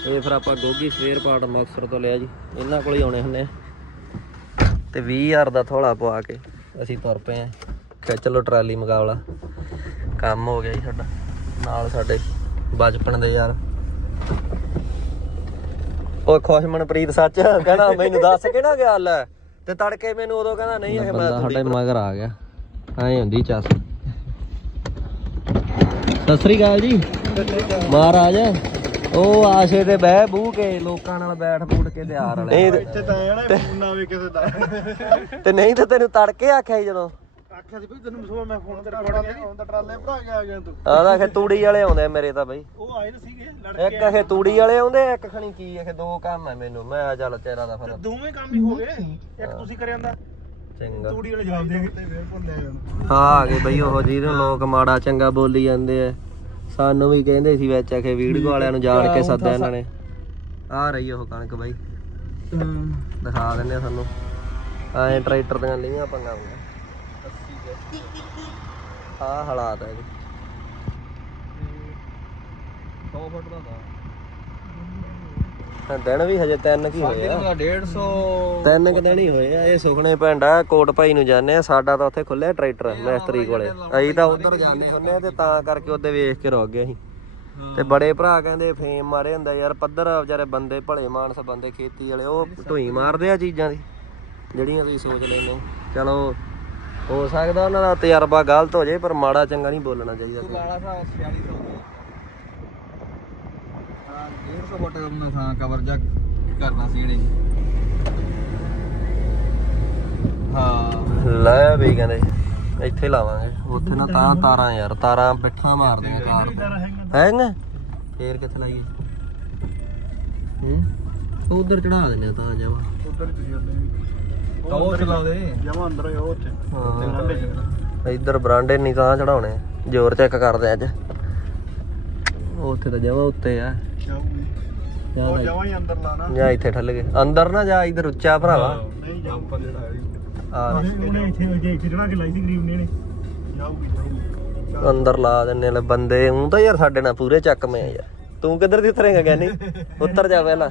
ਇਹ ਫਿਰ ਆਪਾਂ ਗੋਗੀ ਸਵੇਅਰ ਪਾਰਟ ਮੁਕਤਸਰ ਤੋਂ ਲਿਆ ਜੀ। ਇਹਨਾਂ ਕੋਲ ਹੀ ਆਉਣੇ ਹੁੰਦੇ ਆ। ਤੇ 20000 ਦਾ ਥੋੜਾ ਪਵਾ ਕੇ ਅਸੀਂ ਤੁਰ ਪਏ ਆ। ਖਿੱਚ ਲੋ ਟਰਾਲੀ ਮੁਕਾਬਲਾ ਕੰਮ ਹੋ ਗਿਆ ਜੀ ਸਾਡਾ। ਨਾਲ ਸਾਡੇ ਬਚਪਨ ਦੇ ਯਾਰ। ਉਹ ਖੁਸ਼ਮਨਪ੍ਰੀਤ ਸੱਚ ਕਹਿੰਦਾ ਮੈਨੂੰ ਦੱਸ ਕਿਹੜਾ ਗਿਆ ਲੈ? ਤੇ ਤੜਕੇ ਮੈਨੂੰ ਉਦੋਂ ਕਹਿੰਦਾ ਨਹੀਂ ਇਹ ਮੈਂ ਸਾਡੇ ਮਗਰ ਆ ਗਿਆ। ਐਂ ਹੁੰਦੀ ਚੱਸ। ਸਤਿ ਸ੍ਰੀ ਅਕਾਲ ਜੀ। ਮਹਾਰਾਜ ਉਹ ਆਸ਼ੇ ਤੇ ਬਹਿ ਬੂ ਕੇ ਲੋਕਾਂ ਨਾਲ ਬੈਠ ਬੂਠ ਕੇ ਤਿਆਰ ਵਾਲੇ। ਇੱਥੇ ਤਾਂ ਆਇਆ ਨਾ ਫੋਨ ਨਾ ਆਵੇ ਕਿਸੇ ਦਾ। ਤੇ ਨਹੀਂ ਤੇ ਤੈਨੂੰ ਤੜਕੇ ਆਖਿਆ ਸੀ ਜਦੋਂ? ਆਖਿਆ ਸੀ ਵੀ ਤੈਨੂੰ ਮਸੂਆ ਮੈਂ ਫੋਨ ਤੇ ਲਿਆ ਹੁਣ ਤਾਂ ਟਰਾਲੇ ਭਰਾ ਕੇ ਆ ਗਿਆ ਤੂੰ। ਆਦਾ ਖੇ ਤੂੜੀ ਵਾਲੇ ਆਉਂਦੇ ਮੇਰੇ ਤਾਂ ਬਈ। ਉਹ ਆਏ ਤਾਂ ਸੀਗੇ ਲੜ ਇੱਕ ਇਹ ਤੂੜੀ ਵਾਲੇ ਆਉਂਦੇ ਇੱਕ ਖਣੀ ਕੀ ਇਹ ਦੋ ਕੰਮ ਹੈ ਮੈਨੂੰ। ਮੈਂ ਆ ਚੱਲ ਤੇਰਾ ਦਾ ਫਿਰ ਦੋਵੇਂ ਕੰਮ ਹੀ ਹੋ ਗਏ। ਇੱਕ ਤੁਸੀਂ ਕਰਿਆ ਜਾਂਦਾ ਚੰਗਾ। ਤੂੜੀ ਵਾਲੇ ਜਵਾਬ ਦੇ ਹਾਂ ਆ ਗਏ ਬਈ ਉਹ ਜਿਹਨੂੰ ਲੋਕ ਮਾੜਾ ਚੰਗਾ ਬੋਲੀ ਜਾਂਦੇ ਆ। ਸਾਨੂੰ ਵੀ ਕਹਿੰਦੇ ਸੀ ਵਿੱਚ ਆਖੇ ਵੀਡੀਓ ਵਾਲਿਆਂ ਨੂੰ ਜਾਣ ਕੇ ਸੱਦਿਆ ਇਹਨਾਂ ਨੇ। ਆ ਰਹੀ ਉਹ ਕਣਕ ਬਾਈ। ਦਿਖਾ ਦਿੰਦੇ ਆ ਐਂ ਟਰੈਕਟਰ ਦੀਆਂ ਲੀਆਂ ਪੰਗਾ ਹੁੰਦਾ ਆ ਹਾਲਾਤ ਹੈ ਜੀ। 100 ਫੁੱਟ ਦਾ ਦਾ ਤਾਂ ਦਿਨ ਵੀ ਹਜੇ ਤਿੰਨ ਕੀ ਹੋਏ ਆ। 150 ਤਿੰਨ ਕੁ ਦਿਨ ਹੀ ਹੋਏ ਆ ਇਹ ਸੁਖਨੇ ਪਿੰਡਾ ਕੋਟ ਭਾਈ ਨੂੰ ਜਾਂਦੇ ਆ ਸਾਡਾ ਤਾਂ ਉੱਥੇ ਖੁੱਲਿਆ ਟਰੈਕਟਰ ਮੈਸਤਰੀ ਕੋਲੇ। ਅਸੀਂ ਤਾਂ ਉਧਰ ਜਾਂਦੇ ਹੁੰਨੇ ਆ ਤੇ ਤਾਂ ਕਰਕੇ ਉਹਦੇ ਵੇਖ ਕੇ ਰੁਕ ਗਏ ਅਸੀਂ। ਤੇ ਬੜੇ ਭਰਾ ਕਹਿੰਦੇ ਫੇਮ ਮਾਰੇ ਹੁੰਦਾ ਯਾਰ ਪੱਧਰ ਆ ਵਿਚਾਰੇ ਬੰਦੇ ਭਲੇ ਮਾਨਸ ਬੰਦੇ ਖੇਤੀ ਵਾਲੇ ਉਹ ਢੂਈ ਮਾਰਦੇ ਆ ਚੀਜ਼ਾਂ ਦੀ ਜਿਹੜੀਆਂ ਤੁਸੀਂ ਸੋਚ ਲੈਂਦੇ ਹੋ। ਚਲੋ ਹੋ ਸਕਦਾ ਉਹਨਾਂ ਦਾ ਤਜਰਬਾ ਗਲਤ ਹੋ ਜੇ ਪਰ ਮਾੜਾ ਚੰਗਾ ਨਹੀਂ ਬੋਲਣਾ ਚਾਹੀਦਾ ਲਾਲਾ ਭਰਾ 4600 ਹਾਂ 150 ਫੁੱਟ ਦਾ ਥਾਂ ਕਵਰ ਜਾ ਕਰਨਾ ਸੀ ਇਹਨੇ ਹਾਂ। ਲੈ ਵੀ ਕਹਿੰਦੇ ਇੱਥੇ ਲਾਵਾਂਗੇ। ਉੱਥੇ ਨਾ ਤਾਂ ਤਾਰਾਂ ਯਾਰ ਤਾਰਾਂ ਪਿੱਠਾਂ ਮਾਰਦੀਆਂ ਕਾਰ ਹੈਗਾ? ਫੇਰ ਕਿੱਥੇ ਲਾਈਏ? ਹੂੰ? ਉਧਰ ਚੜਾ ਦਿੰਦੇ ਆ ਤਾਂ ਜਾਵਾ ਉਧਰ ਤੁਸੀਂ ਜਾਂਦੇ ਉਹ ਚਲਾ ਦੇ। ਜਮਾ ਅੰਦਰ ਉਹ ਉੱਥੇ। ਹਾਂ। ਠੰਡੇ ਚ ਇੱਧਰ ਬਰਾਂਡੇ ਨਹੀਂ ਤਾਂ ਚੜਾਉਣੇ ਜ਼ੋਰ ਚੈੱਕ ਕਰਦੇ ਅੱਜ। ਉੱਥੇ ਤਾਂ ਜਾਵਾ ਉੱਤੇ ਆ। ਜਾਊਗੀ। ਜਾ ਉਹ ਜਮਾ ਹੀ ਅੰਦਰ ਲਾਣਾ? ਜਾ ਇੱਥੇ ਠੱਲ ਗਏ ਅੰਦਰ ਨਾ ਜਾ ਇੱਧਰ ਉੱਚਾ ਭਰਾਵਾ। ਨਹੀਂ ਜਾਊਗਾ। ਜਿਹੜਾ ਆ। ਉਹਨੇ ਇੱਥੇ ਜੇ ਇੱਥੇ ਚੜਾ ਕੇ ਲਾਈ ਸੀ ਗਰੀਬ ਨੇ ਨੇ ਜਾਊਗੀ ਜਾਊਗੀ। ਅੰਦਰ ਲਾ ਦਿੰਨੇ ਲੈ ਬੰਦੇ। ਹੂੰ ਤਾਂ ਯਾਰ ਸਾਡੇ ਨਾਲ ਪੂਰੇ ਚੱਕਵੇਂ ਆ। ਯਾਰ ਤੂੰ ਕਿੱਧਰ ਦੀ ਉਤਰੇਗਾ ਗਿਆਨੀ ਉੱਤਰ ਜਾ ਪਹਿਲਾਂ।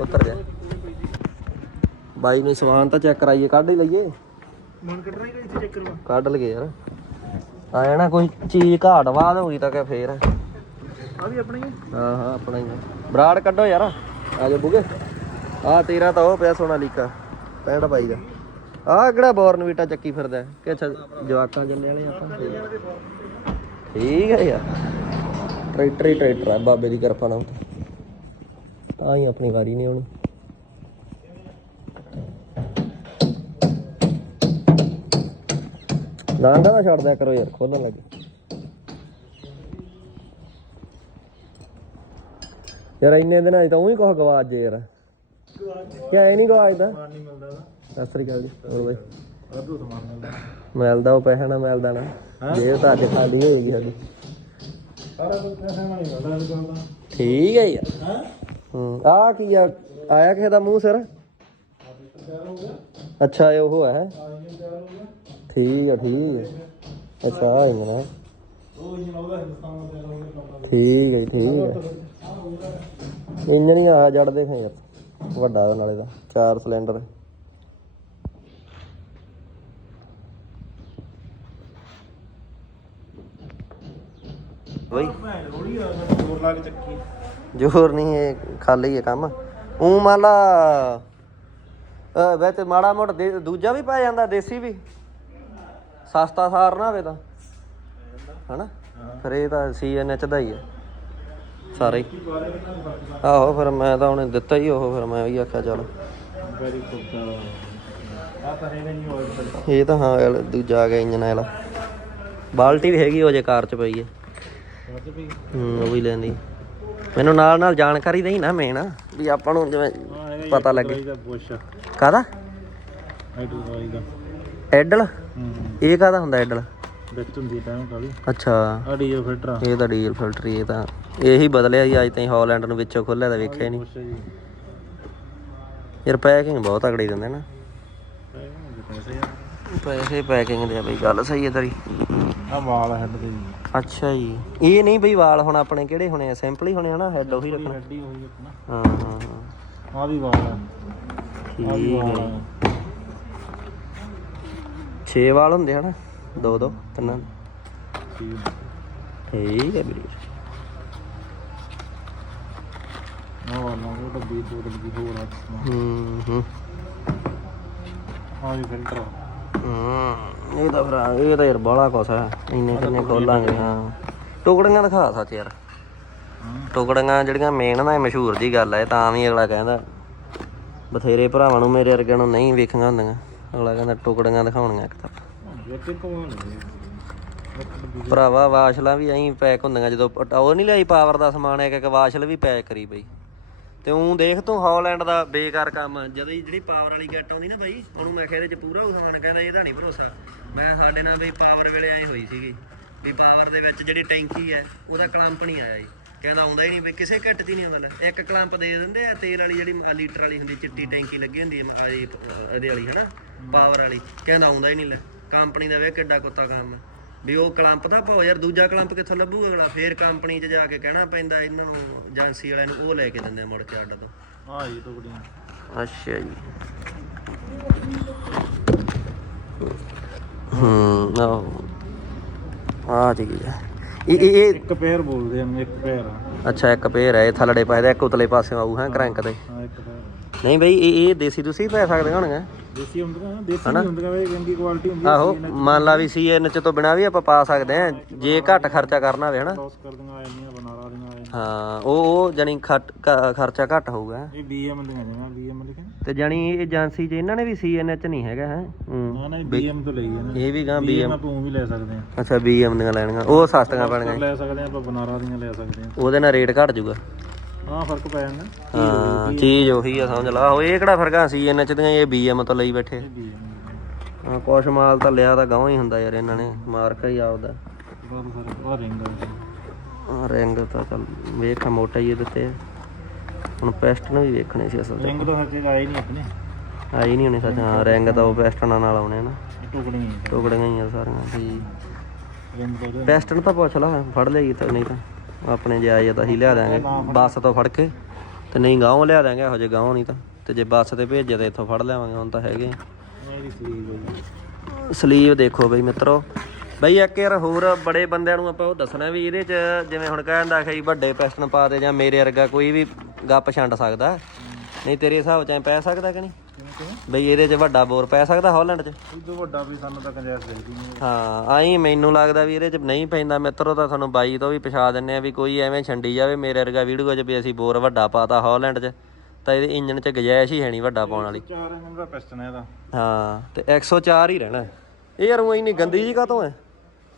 ਉੱਤਰ ਜਾ। ਬਾਈ ਨੂੰ ਸਵਾਨ ਤਾਂ ਚੈੱਕ ਕਰਾਈਏ ਕੱਢ ਹੀ ਲਈਏ। ਮਨ ਕੱਢਣਾ ਹੀ ਇੱਥੇ ਚੈੱਕ ਕਰਵਾ? ਕੱਢ ਲਈਏ ਯਾਰ। ਆਇਆ ਨਾ ਕੋਈ ਚੀਜ਼ ਘਾਟ ਵਾਦ ਹੋਈ ਤਾਂ ਕਿ ਫੇਰ। ਆ ਵੀ ਆਪਣੀ ਹਾਂ ਹਾਂ ਆਪਣਾ ਹੀ ਆ ਬਰਾੜ ਕੱਢੋ ਯਾਰ। ਆ ਜਾ ਬੁਗੇ। ਆ ਤੇਰਾ ਤਾਂ ਉਹ ਪਿਆ ਸੋਨਾ ਲੀਕਾ 65 ਬਾਈ ਦਾ। ਆ ਕਿਹੜਾ ਬੋਰਨਵੀਟਾ ਚੱਕੀ ਫਿਰਦਾ ਕਿ ਅੱਛਾ, ਜਵਾਕਾਂ ਜੰਨੇ ਵਾਲੇ ਆਪਾਂ। ਠੀਕ ਹੈ ਯਾਰ। ਟਰੈਕਟਰ ਹੀ ਟਰੈਕਟਰ ਆ ਬਾਬੇ ਦੀ ਕਿਰਪਾ ਨਾਲ। ਤਾਂ ਹੀ ਆਪਣੀ ਵਾਰੀ ਨਹੀਂ ਆਉਣੀ। ਨਾਂਗਾ ਨਾ ਛੱਡ ਦਿਆ ਕਰੋ ਯਾਰ, ਖੋਲਣ ਲੱਗੇ। ਯਾਰ ਇੰਨੇ ਦਿਨਾਂ 'ਚ ਤਾਂ ਉਹੀ ਕੁਝ ਗਵਾਚ ਜੇ ਯਾਰ। ਕਿਆ ਐ ਨਹੀਂ ਗਵਾਚਦਾ? ਨਹੀਂ ਮਿਲਦਾ ਦਾ ਸਤਿ ਸ੍ਰੀ ਅਕਾਲ ਜੀ ਹੋਰ ਬਾਈ। ਵਾਧੂ ਸਮਾਨ ਮਿਲਦਾ ਮਿਲਦਾ ਉਹ ਪੈਸਾ ਨਾ ਮਿਲਦਾ ਨਾ। ਜੇ ਤਾਂ ਅੱਜ ਖਾਲੀ ਹੋਏਗੀ ਸਾਡੀ। ਸਾਰਾ ਕੁਝ ਪੈਸੇ ਨਾਲ ਹੀ ਮਿਲਦਾ ਅੱਜ ਕੱਲ੍ਹ ਦਾ ਠੀਕ ਹੈ ਯਾਰ। ਹਾਂ? ਹੂੰ ਆ ਕੀ ਆ? ਆਇਆ ਕਿਸੇ ਦਾ ਮੂੰਹ ਸਿਰ? ਤਿਆਰ ਹੋ ਗਿਆ ਅੱਛਾ ਇਹ ਉਹ ਹੈ। ਆ ਇੰਜਨ ਤਿਆਰ ਹੋ ਗਿਆ ਠੀਕ ਹੈ ਠੀਕ ਹੈ ਅੱਛਾ ਆ। ਇੰਨਾ ਉਹ ਇੰਜਨ ਉਹਦਾ ਹਿੰਦੁਸਤਾਨ ਦਾ ਤਿਆਰ ਹੋ ਗਿਆ ਠੀਕ ਹੈ ਜੀ, ਠੀਕ ਹੈ ਇੰਜਨ ਹੀ ਆ ਜੜਦੇ ਸੀ ਯਾਰ। ਵੱਡਾ ਨਾਲੇ ਦਾ ਚਾਰ ਸਿਲੰਡਰ ਬਈ। ਜ਼ੋਰ ਲਾ ਕੇ ਚੱਕੀ ਜ਼ੋਰ ਨਹੀਂ ਇਹ ਖਾਲੀ ਹੈ ਕੰਮ। ਉਹ ਮੰਨ ਲਾ ਅ, ਵੈਸੇ ਮਾੜਾ ਮੋਟਾ ਦੂਜਾ ਵੀ ਪੈ ਜਾਂਦਾ ਦੇਸੀ ਵੀ। ਸਸਤਾ ਸਾਰ ਨਾ ਹੋਵੇ ਤਾਂ। ਹਨਾ? ਫਿਰ ਇਹ ਤਾਂ ਸੀਐਨਐਚ ਦਾ ਹੀ ਹੈ। ਸਾਰੇ ਹੀ। ਆਹੋ ਫਿਰ ਮੈਂ ਤਾਂ ਉਹਨੇ ਦਿੱਤਾ ਹੀ ਉਹ ਫਿਰ ਮੈਂ ਵੀ ਆਖਿਆ ਚੱਲ। ਵੈਰੀ ਗੁੱਡ ਆ ਤਾਂ ਹੈ ਨਹੀਂ ਹੋਇਆ ਇਹ ਤਾਂ ਹਾਂ ਗੱਲ ਦੂਜਾ ਆ ਗਿਆ ਇੰਜਨ ਵਾਲਾ। ਬਾਲਟੀ ਵੀ ਹੈਗੀ ਉਹ ਜੇ ਕਾਰ ਚ ਪਈ ਹੈ। ਹੂੰ ਉਹ ਵੀ ਲੈਂਦੀ। ਮੈਨੂੰ ਨਾਲ ਨਾਲ ਜਾਣਕਾਰੀ ਦੇਈ ਨਾ ਮੇਨ ਵੀ ਆਪਾਂ ਨੂੰ ਜਿਵੇਂ ਪਤਾ ਲੱਗੇ। ਕਾਦਾ ਐਡਲ? ਇਹ ਕਾਦਾ ਹੁੰਦਾ ਐਡਲ? ਵਿੱਚ ਹੁੰਦੀ ਟਾਈਮ ਕਾਲੀ ਅੱਛਾ। ਆ ਡੀਜ਼ਲ ਫਿਲਟਰ ਆ। ਇਹ ਤਾਂ ਡੀਜ਼ਲ ਫਿਲਟਰ ਹੀ ਇਹ ਤਾਂ ਇਹੀ ਬਦਲਿਆ ਜੀ ਅੱਜ ਤਾਈਂ ਹਾਲੈਂਡ ਨੂੰ ਵਿੱਚੋਂ ਖੋਲਿਆ ਤਾਂ ਵੇਖਿਆ ਹੀ ਨਹੀਂ। ਪੁੱਛ ਜੀ ਯਾਰ ਪੈਕਿੰਗ ਬਹੁਤ ਤਗੜੀ ਦਿੰਦੇ ਨਾ। ਪੈਸੇ ਆ ਪੈਸੇ ਪੈਕਿੰਗ ਦੇ ਆ ਬਈ ਗੱਲ ਸਹੀ ਹੈ ਤੇਰੀ। ਆ ਵਾਲ ਹੈਡ ਦੇ ਜੀ। ਅੱਛਾ ਜੀ। ਇਹ ਨਹੀਂ ਬਈ ਵਾਲ ਹੁਣ ਆਪਣੇ ਕਿਹੜੇ ਹੋਣੇ ਆ? ਸਿੰਪਲ ਹੀ ਹੋਣੇ ਆ ਨਾ ਹੈਡ ਉਹੀ ਰੱਖਣਾ। ਹੱਡੀ ਹੋਈ ਆਪਣਾ ਹਾਂ ਹਾਂ ਹਾਂ। ਆ ਵੀ ਵਾਲ ਆ। ਠੀਕ ਆ ਵੀ ਵਾਲ ਹੈ ਆ। 6 ਵਾਲ ਹੁੰਦੇ ਹਨ ਦੋ ਦੋ ਤਿੰਨਾਂ ਠੀਕ ਹੈ ਵੀਰੇ। ਆ ਵਾਲਾਂ ਉਹ ਡੱਬੀ ਦੋ ਡੱਬੀ ਹੋਰ ਆ ਹੂੰ ਹੂੰ। ਆ ਵੀ ਫਿਲਟਰ ਹੂੰ ਇਹ ਤਾਂ ਭਰਾ ਇਹ ਤਾਂ ਯਾਰ ਬਾਹਲਾ ਕੁਛ ਹੈ ਇੰਨੇ ਕਿੰਨੇ ਖੋਲਾਂਗੇ ਹਾਂ ਟੁਕੜੀਆਂ ਦਿਖਾ ਸੱਚ ਯਾਰ। ਟੁਕੜੀਆਂ ਜਿਹੜੀਆਂ ਮੇਨ ਨਾ ਇਹ ਮਸ਼ਹੂਰ ਜੀ ਗੱਲ ਹੈ ਤਾਂ ਵੀ ਅਗਲਾ ਕਹਿੰਦਾ ਬਥੇਰੇ ਭਰਾਵਾਂ ਨੂੰ ਮੇਰੇ ਵਰਗਿਆਂ ਨੂੰ ਨਹੀਂ ਵੇਖੀਆਂ ਹੁੰਦੀਆਂ। ਅਗਲਾ ਕਹਿੰਦਾ ਟੁਕੜੀਆਂ ਦਿਖਾਉਣੀਆਂ ਇੱਕ ਤਾਂ। ਇਹ ਤੇ ਭਰਾਵਾ, ਵਾਸ਼ਲਾਂ ਵੀ ਐਂ ਪੈਕ ਹੁੰਦੀਆਂ ਜਦੋਂ ਉਹ ਨਹੀਂ ਲਿਆਈ ਪਾਵਰ ਦਾ ਸਮਾਨ ਇੱਕ ਇੱਕ ਵਾਸ਼ਲ ਵੀ ਪੈਕ ਕਰੀ ਬਈ। ਤੇ ਉਹ ਦੇਖ ਤੂੰ ਹਾਲੈਂਡ ਦਾ ਬੇਕਾਰ ਕੰਮ ਆ। ਜਦੋਂ ਇਹ ਜਿਹੜੀ ਪਾਵਰ ਵਾਲੀ ਗੱਟ ਆਉਂਦੀ ਨਾ ਬਾਈ, ਉਹਨੂੰ ਮੈਂ ਕਿਹਾ ਇਹਦੇ ਚ ਪੂਰਾ ਸਮਾਨ ਕਹਿੰਦਾ ਇਹਦਾ ਨਹੀਂ ਭਰੋਸਾ। ਮੈਂ ਸਾਡੇ ਨਾਲ ਬਈ ਪਾਵਰ ਵੇਲੇ ਐਂ ਹੋਈ ਸੀਗੀ ਵੀ ਪਾਵਰ ਦੇ ਵਿੱਚ ਜਿਹੜੀ ਟੈਂਕੀ ਹੈ ਉਹਦਾ ਕਲੰਪ ਨਹੀਂ ਆਇਆ ਜੀ। ਕਹਿੰਦਾ ਆਉਂਦਾ ਹੀ ਨਹੀਂ ਬਈ, ਕਿਸੇ ਘੱਟ 'ਚ ਹੀ ਨਹੀਂ ਆਉਂਦਾ ਲੈ। ਇੱਕ ਕਲੰਪ ਦੇ ਦਿੰਦੇ ਆ, ਤੇਲ ਵਾਲੀ ਜਿਹੜੀ ਲੀਟਰ ਵਾਲੀ ਹੁੰਦੀ, ਚਿੱਟੀ ਟੈਂਕੀ ਲੱਗੀ ਹੁੰਦੀ ਹੈ ਇਹਦੇ ਵਾਲੀ, ਹਨਾ? ਪਾਵਰ ਵਾਲੀ। ਕਹਿੰਦਾ ਆਉਂਦਾ ਹੀ ਨਹੀਂ ਲੈ। ਕੰਪਨੀ ਦਾ ਵੇ ਕਿੱਡਾ ਕੁੱਤਾ ਕੰਮ ਹੈ। ਵੀ ਉਹ ਕਲੰਪ ਦਾ ਭਾਉ ਯਾਰ ਦੂਜਾ ਕਲੰਪ ਕਿੱਥੋਂ ਲੱਭੂ ਅਗਲਾ? ਫੇਰ ਕੰਪਨੀ 'ਚ ਜਾ ਕੇ ਕਹਿਣਾ ਪੈਂਦਾ ਇਹਨਾਂ ਨੂੰ ਏਜੰਸੀ ਵਾਲਿਆਂ ਨੂੰ ਉਹ ਲੈ ਕੇ ਦਿੰਦੇ ਆ ਮੁੜ ਕੇ ਅੱਡ ਤੋਂ। ਆ ਜੀ ਟੁਕੜੀਆਂ ਅੱਛਾ ਜੀ। ਹੂੰ ਆਹੋ। ਆ ਹੈ। ਇਹ ਇਹ ਇਹ- ਇੱਕ ਪੈਰ ਬੋਲਦੇ ਆ ਇੱਕ ਪੈਰ ਆ। ਅੱਛਾ ਇੱਕ ਪੇਰ ਹੈ ਇਹ ਥੱਲੜੇ ਪਾਇਦਾ ਇੱਕ ਉਤਲੇ ਪਾਸੇ ਆਊ ਹੈ ਕਰੰਕ ਦੇ ਹਾਂ ਇੱਕ ਪੈਰ ਨਹੀਂ ਬਈ ਇਹ ਇਹ ਦੇਸੀ ਤੁਸੀਂ ਪੈ ਸਕਦੇ ਹੋਣਗੇ ਦੇਸੀ ਹੁੰਦੀਆਂ ਦੇਸੀ ਨਹੀਂ ਹੁੰਦੀਆਂ ਵੇ ਚੰਗੀ ਕੁਆਲਿਟੀ ਹੁੰਦੀ ਆਹੋ ਮੰਨ ਲਾ ਵੀ ਸੀਐਨ ਚ ਤੋਂ ਬਿਨਾ ਵੀ ਆਪਾਂ ਪਾ ਸਕਦੇ ਆ ਜੇ ਘੱਟ ਖਰਚਾ ਕਰਨਾ ਹੋਵੇ ਹਨਾ? ਕ੍ਰੋਸ ਕਰਦੀਆਂ ਆ ਜਾਂਦੀਆਂ ਬਨਾਰਾ ਦੀਆਂ ਆ ਜਾਂਦੀਆਂ। ਹਾਂ ਉਹ ਉਹ ਜਾਨੀ ਖਰਚਾ ਘੱਟ ਹੋਊਗਾ। ਇਹ ਬੀਐਮ ਦੀਆਂ ਨੇ ਬੀਐਮ ਲਿਖਿਆ ਤੇ ਜਾਨੀ ਇਹ ਏਜੰਸੀ 'ਚ ਇਹਨਾਂ ਨੇ ਵੀ ਸੀਐਨਐਚ ਨਹੀਂ ਹੈਗਾ ਹੈ? ਨਾ ਨਾ ਬੀਐਮ ਤੋਂ ਲਈ ਨੇ। ਇਹ ਵੀ ਗਾਂ ਬੀਐਮ ਬੀਐਮ ਆਪਾਂ ਉਹ ਵੀ ਲੈ ਸਕਦੇ ਆ ਅੱਛਾ ਬੀਐਮ ਦੀਆਂ ਲੈਣੀਆਂ ਉਹ ਸਸਤੀਆਂ ਪੈਣਗੀਆਂ। ਲੈ ਸਕਦੇ ਆ ਆਪਾਂ ਬਨਾਰਾ ਦੀਆਂ ਲੈ ਸਕਦੇ ਆ ਉਹਦੇ ਨਾਲ ਰੇਟ ਘਟ ਜਾਊਗਾ। ਹਾਂ ਫ਼ਰਕ ਪੈ ਜਾਂਦਾ। ਹਾਂ ਚੀਜ਼ ਉਹੀ ਆ ਸਮਝ ਲਾ। ਉਹ ਇਹ ਕਿਹੜਾ ਫ਼ਰਕ ਆ ਸੀਐਨਐਚ ਦੀਆਂ ਇਹ ਬੀਐਮ ਤੋਂ ਲਈ ਬੈਠੇ। ਬੀਐਮ ਹਾਂ ਕੁਛ ਮਾਲ ਤਾਂ ਲਿਆ ਤਾਂ ਗਾਉਂ ਹੀ ਹੁੰਦਾ ਯਾਰ ਇਹਨਾਂ ਨੇ ਮਾਰਕਾ ਹੀ ਆਪਦਾ। ਬਹੁਤ ਫ਼ਰਕ ਆ ਰਿੰਗ ਆਹ ਰਿੰਗ ਤਾਂ ਚੱਲ ਵੇਖਾ ਮੋਟਾ ਹੀ ਦਿੱਤੇ ਆ। ਹੁਣ ਪੈਸਟਨ ਵੀ ਵੇਖਣੇ ਸੀ ਅਸਲ 'ਚ। ਰਿੰਗ ਤਾਂ ਸੱਚੇ ਆਏ ਨਹੀਂ ਆਪਣੇ। ਆਈ ਨਹੀਂ ਹੋਣੀ ਸੱਚ ਹਾਂ ਰਿੰਗ ਤਾਂ ਉਹ ਪੈਸਟਨਾਂ ਨਾਲ ਆਉਣੇ ਨਾ। ਇਹ ਟੁਕੜੀਆਂ ਹੀ ਟੁਕੜੀਆਂ ਹੀ ਆ ਸਾਰੀਆਂ। ਠੀਕ ਰਿੰਗ ਤੋਂ ਉਹਦੇ- ਪੈਸਟਨ ਤਾਂ ਪੁੱਛ ਲਾ ਫੜ ਲਈ ਤਾਂ ਨਹੀਂ ਤਾਂ। ਆਪਣੇ ਜੇ ਆਏ ਤਾਂ ਅਸੀਂ ਲਿਆ ਦਾਂਗੇ ਬੱਸ ਤੋਂ ਫੜ ਕੇ। ਤੇ ਨਹੀਂ ਗਾਉਂ ਲਿਆ ਦਾਂਗੇ ਇਹੋ ਜੇ ਗਾਉਂ ਨਹੀਂ ਤਾਂ। ਤੇ ਜੇ ਬੱਸ ਤੇ ਭੇਜਿਆ ਤਾਂ ਇੱਥੋਂ ਫੜ ਲਿਆਵਾਂਗੇ, ਹੁਣ ਤਾਂ ਹੈਗੇ। ਸਲੀਵ ਦੇਖੋ ਬਈ ਮਿੱਤਰੋ। ਬਈ ਇੱਕ ਯਾਰ ਹੋਰ ਬੜੇ ਬੰਦਿਆਂ ਨੂੰ ਆਪਾਂ ਉਹ ਦੱਸਣਾ ਵੀ ਇਹਦੇ ਚ ਜਿਵੇਂ ਹੁਣ ਕਹਿੰਦਾ ਕਿ ਵੱਡੇ ਪਿਸਟਨ ਪਾ ਦੇ ਜਾਂ ਮੇਰੇ ਵਰਗਾ ਕੋਈ ਵੀ ਗੱਪ ਛੰਡ ਸਕਦਾ। ਨਹੀਂ ਤੇਰੇ ਹਿਸਾਬ ਚ ਪੈ ਸਕਦਾ ਕਿ ਨਹੀਂ? ਬਈ ਇਹਦੇ ਚ ਵੱਡਾ ਬੋਰ ਪੈ ਸਕਦਾ ਹਾਲੈਂਡ ਚ? ਇਦੋਂ ਵੱਡਾ ਵੀ ਸਾਨੂੰ ਤਾਂ ਕੰਜੈਸ ਦੇਖਦੀ ਨਹੀਂ ਹਾਂ। ਆਈ ਮੈਨੂੰ ਲੱਗਦਾ ਵੀ ਇਹਦੇ ਚ ਨਹੀਂ ਪੈਂਦਾ। ਮਿੱਤਰੋ ਤਾਂ ਤੁਹਾਨੂੰ ਬਾਈ ਤੋਂ ਵੀ ਪਛਾ ਦਿੰਨੇ ਆ ਵੀ ਕੋਈ ਐਵੇਂ ਛੰਡੀ ਜਾਵੇ। ਮੇਰੇ ਵਰਗਾ ਵੀਡੀਓ 'ਚ ਵੀ ਅਸੀਂ ਬੋਰ ਵੱਡਾ ਪਾਤਾ ਹਾਲੈਂਡ 'ਚ। ਤਾਂ ਇਹਦੇ ਇੰਜਨ 'ਚ ਗੁੰਜਾਇਸ਼ ਹੀ ਹੈ ਨਹੀਂ ਵੱਡਾ ਪਾਉਣ ਵਾਲੀ। ਚਾਰ ਇੰਜਨ ਦਾ ਪਿਸਟਨ ਹੈ ਇਹਦਾ। ਹਾਂ ਤੇ 104 ਹੀ ਰਹਿਣਾ। ਇਹ ਯਾਰ ਉਹ ਇੰਨੀ ਗੰਦੀ ਜੀ ਕਾਤੋਂ ਹੈ?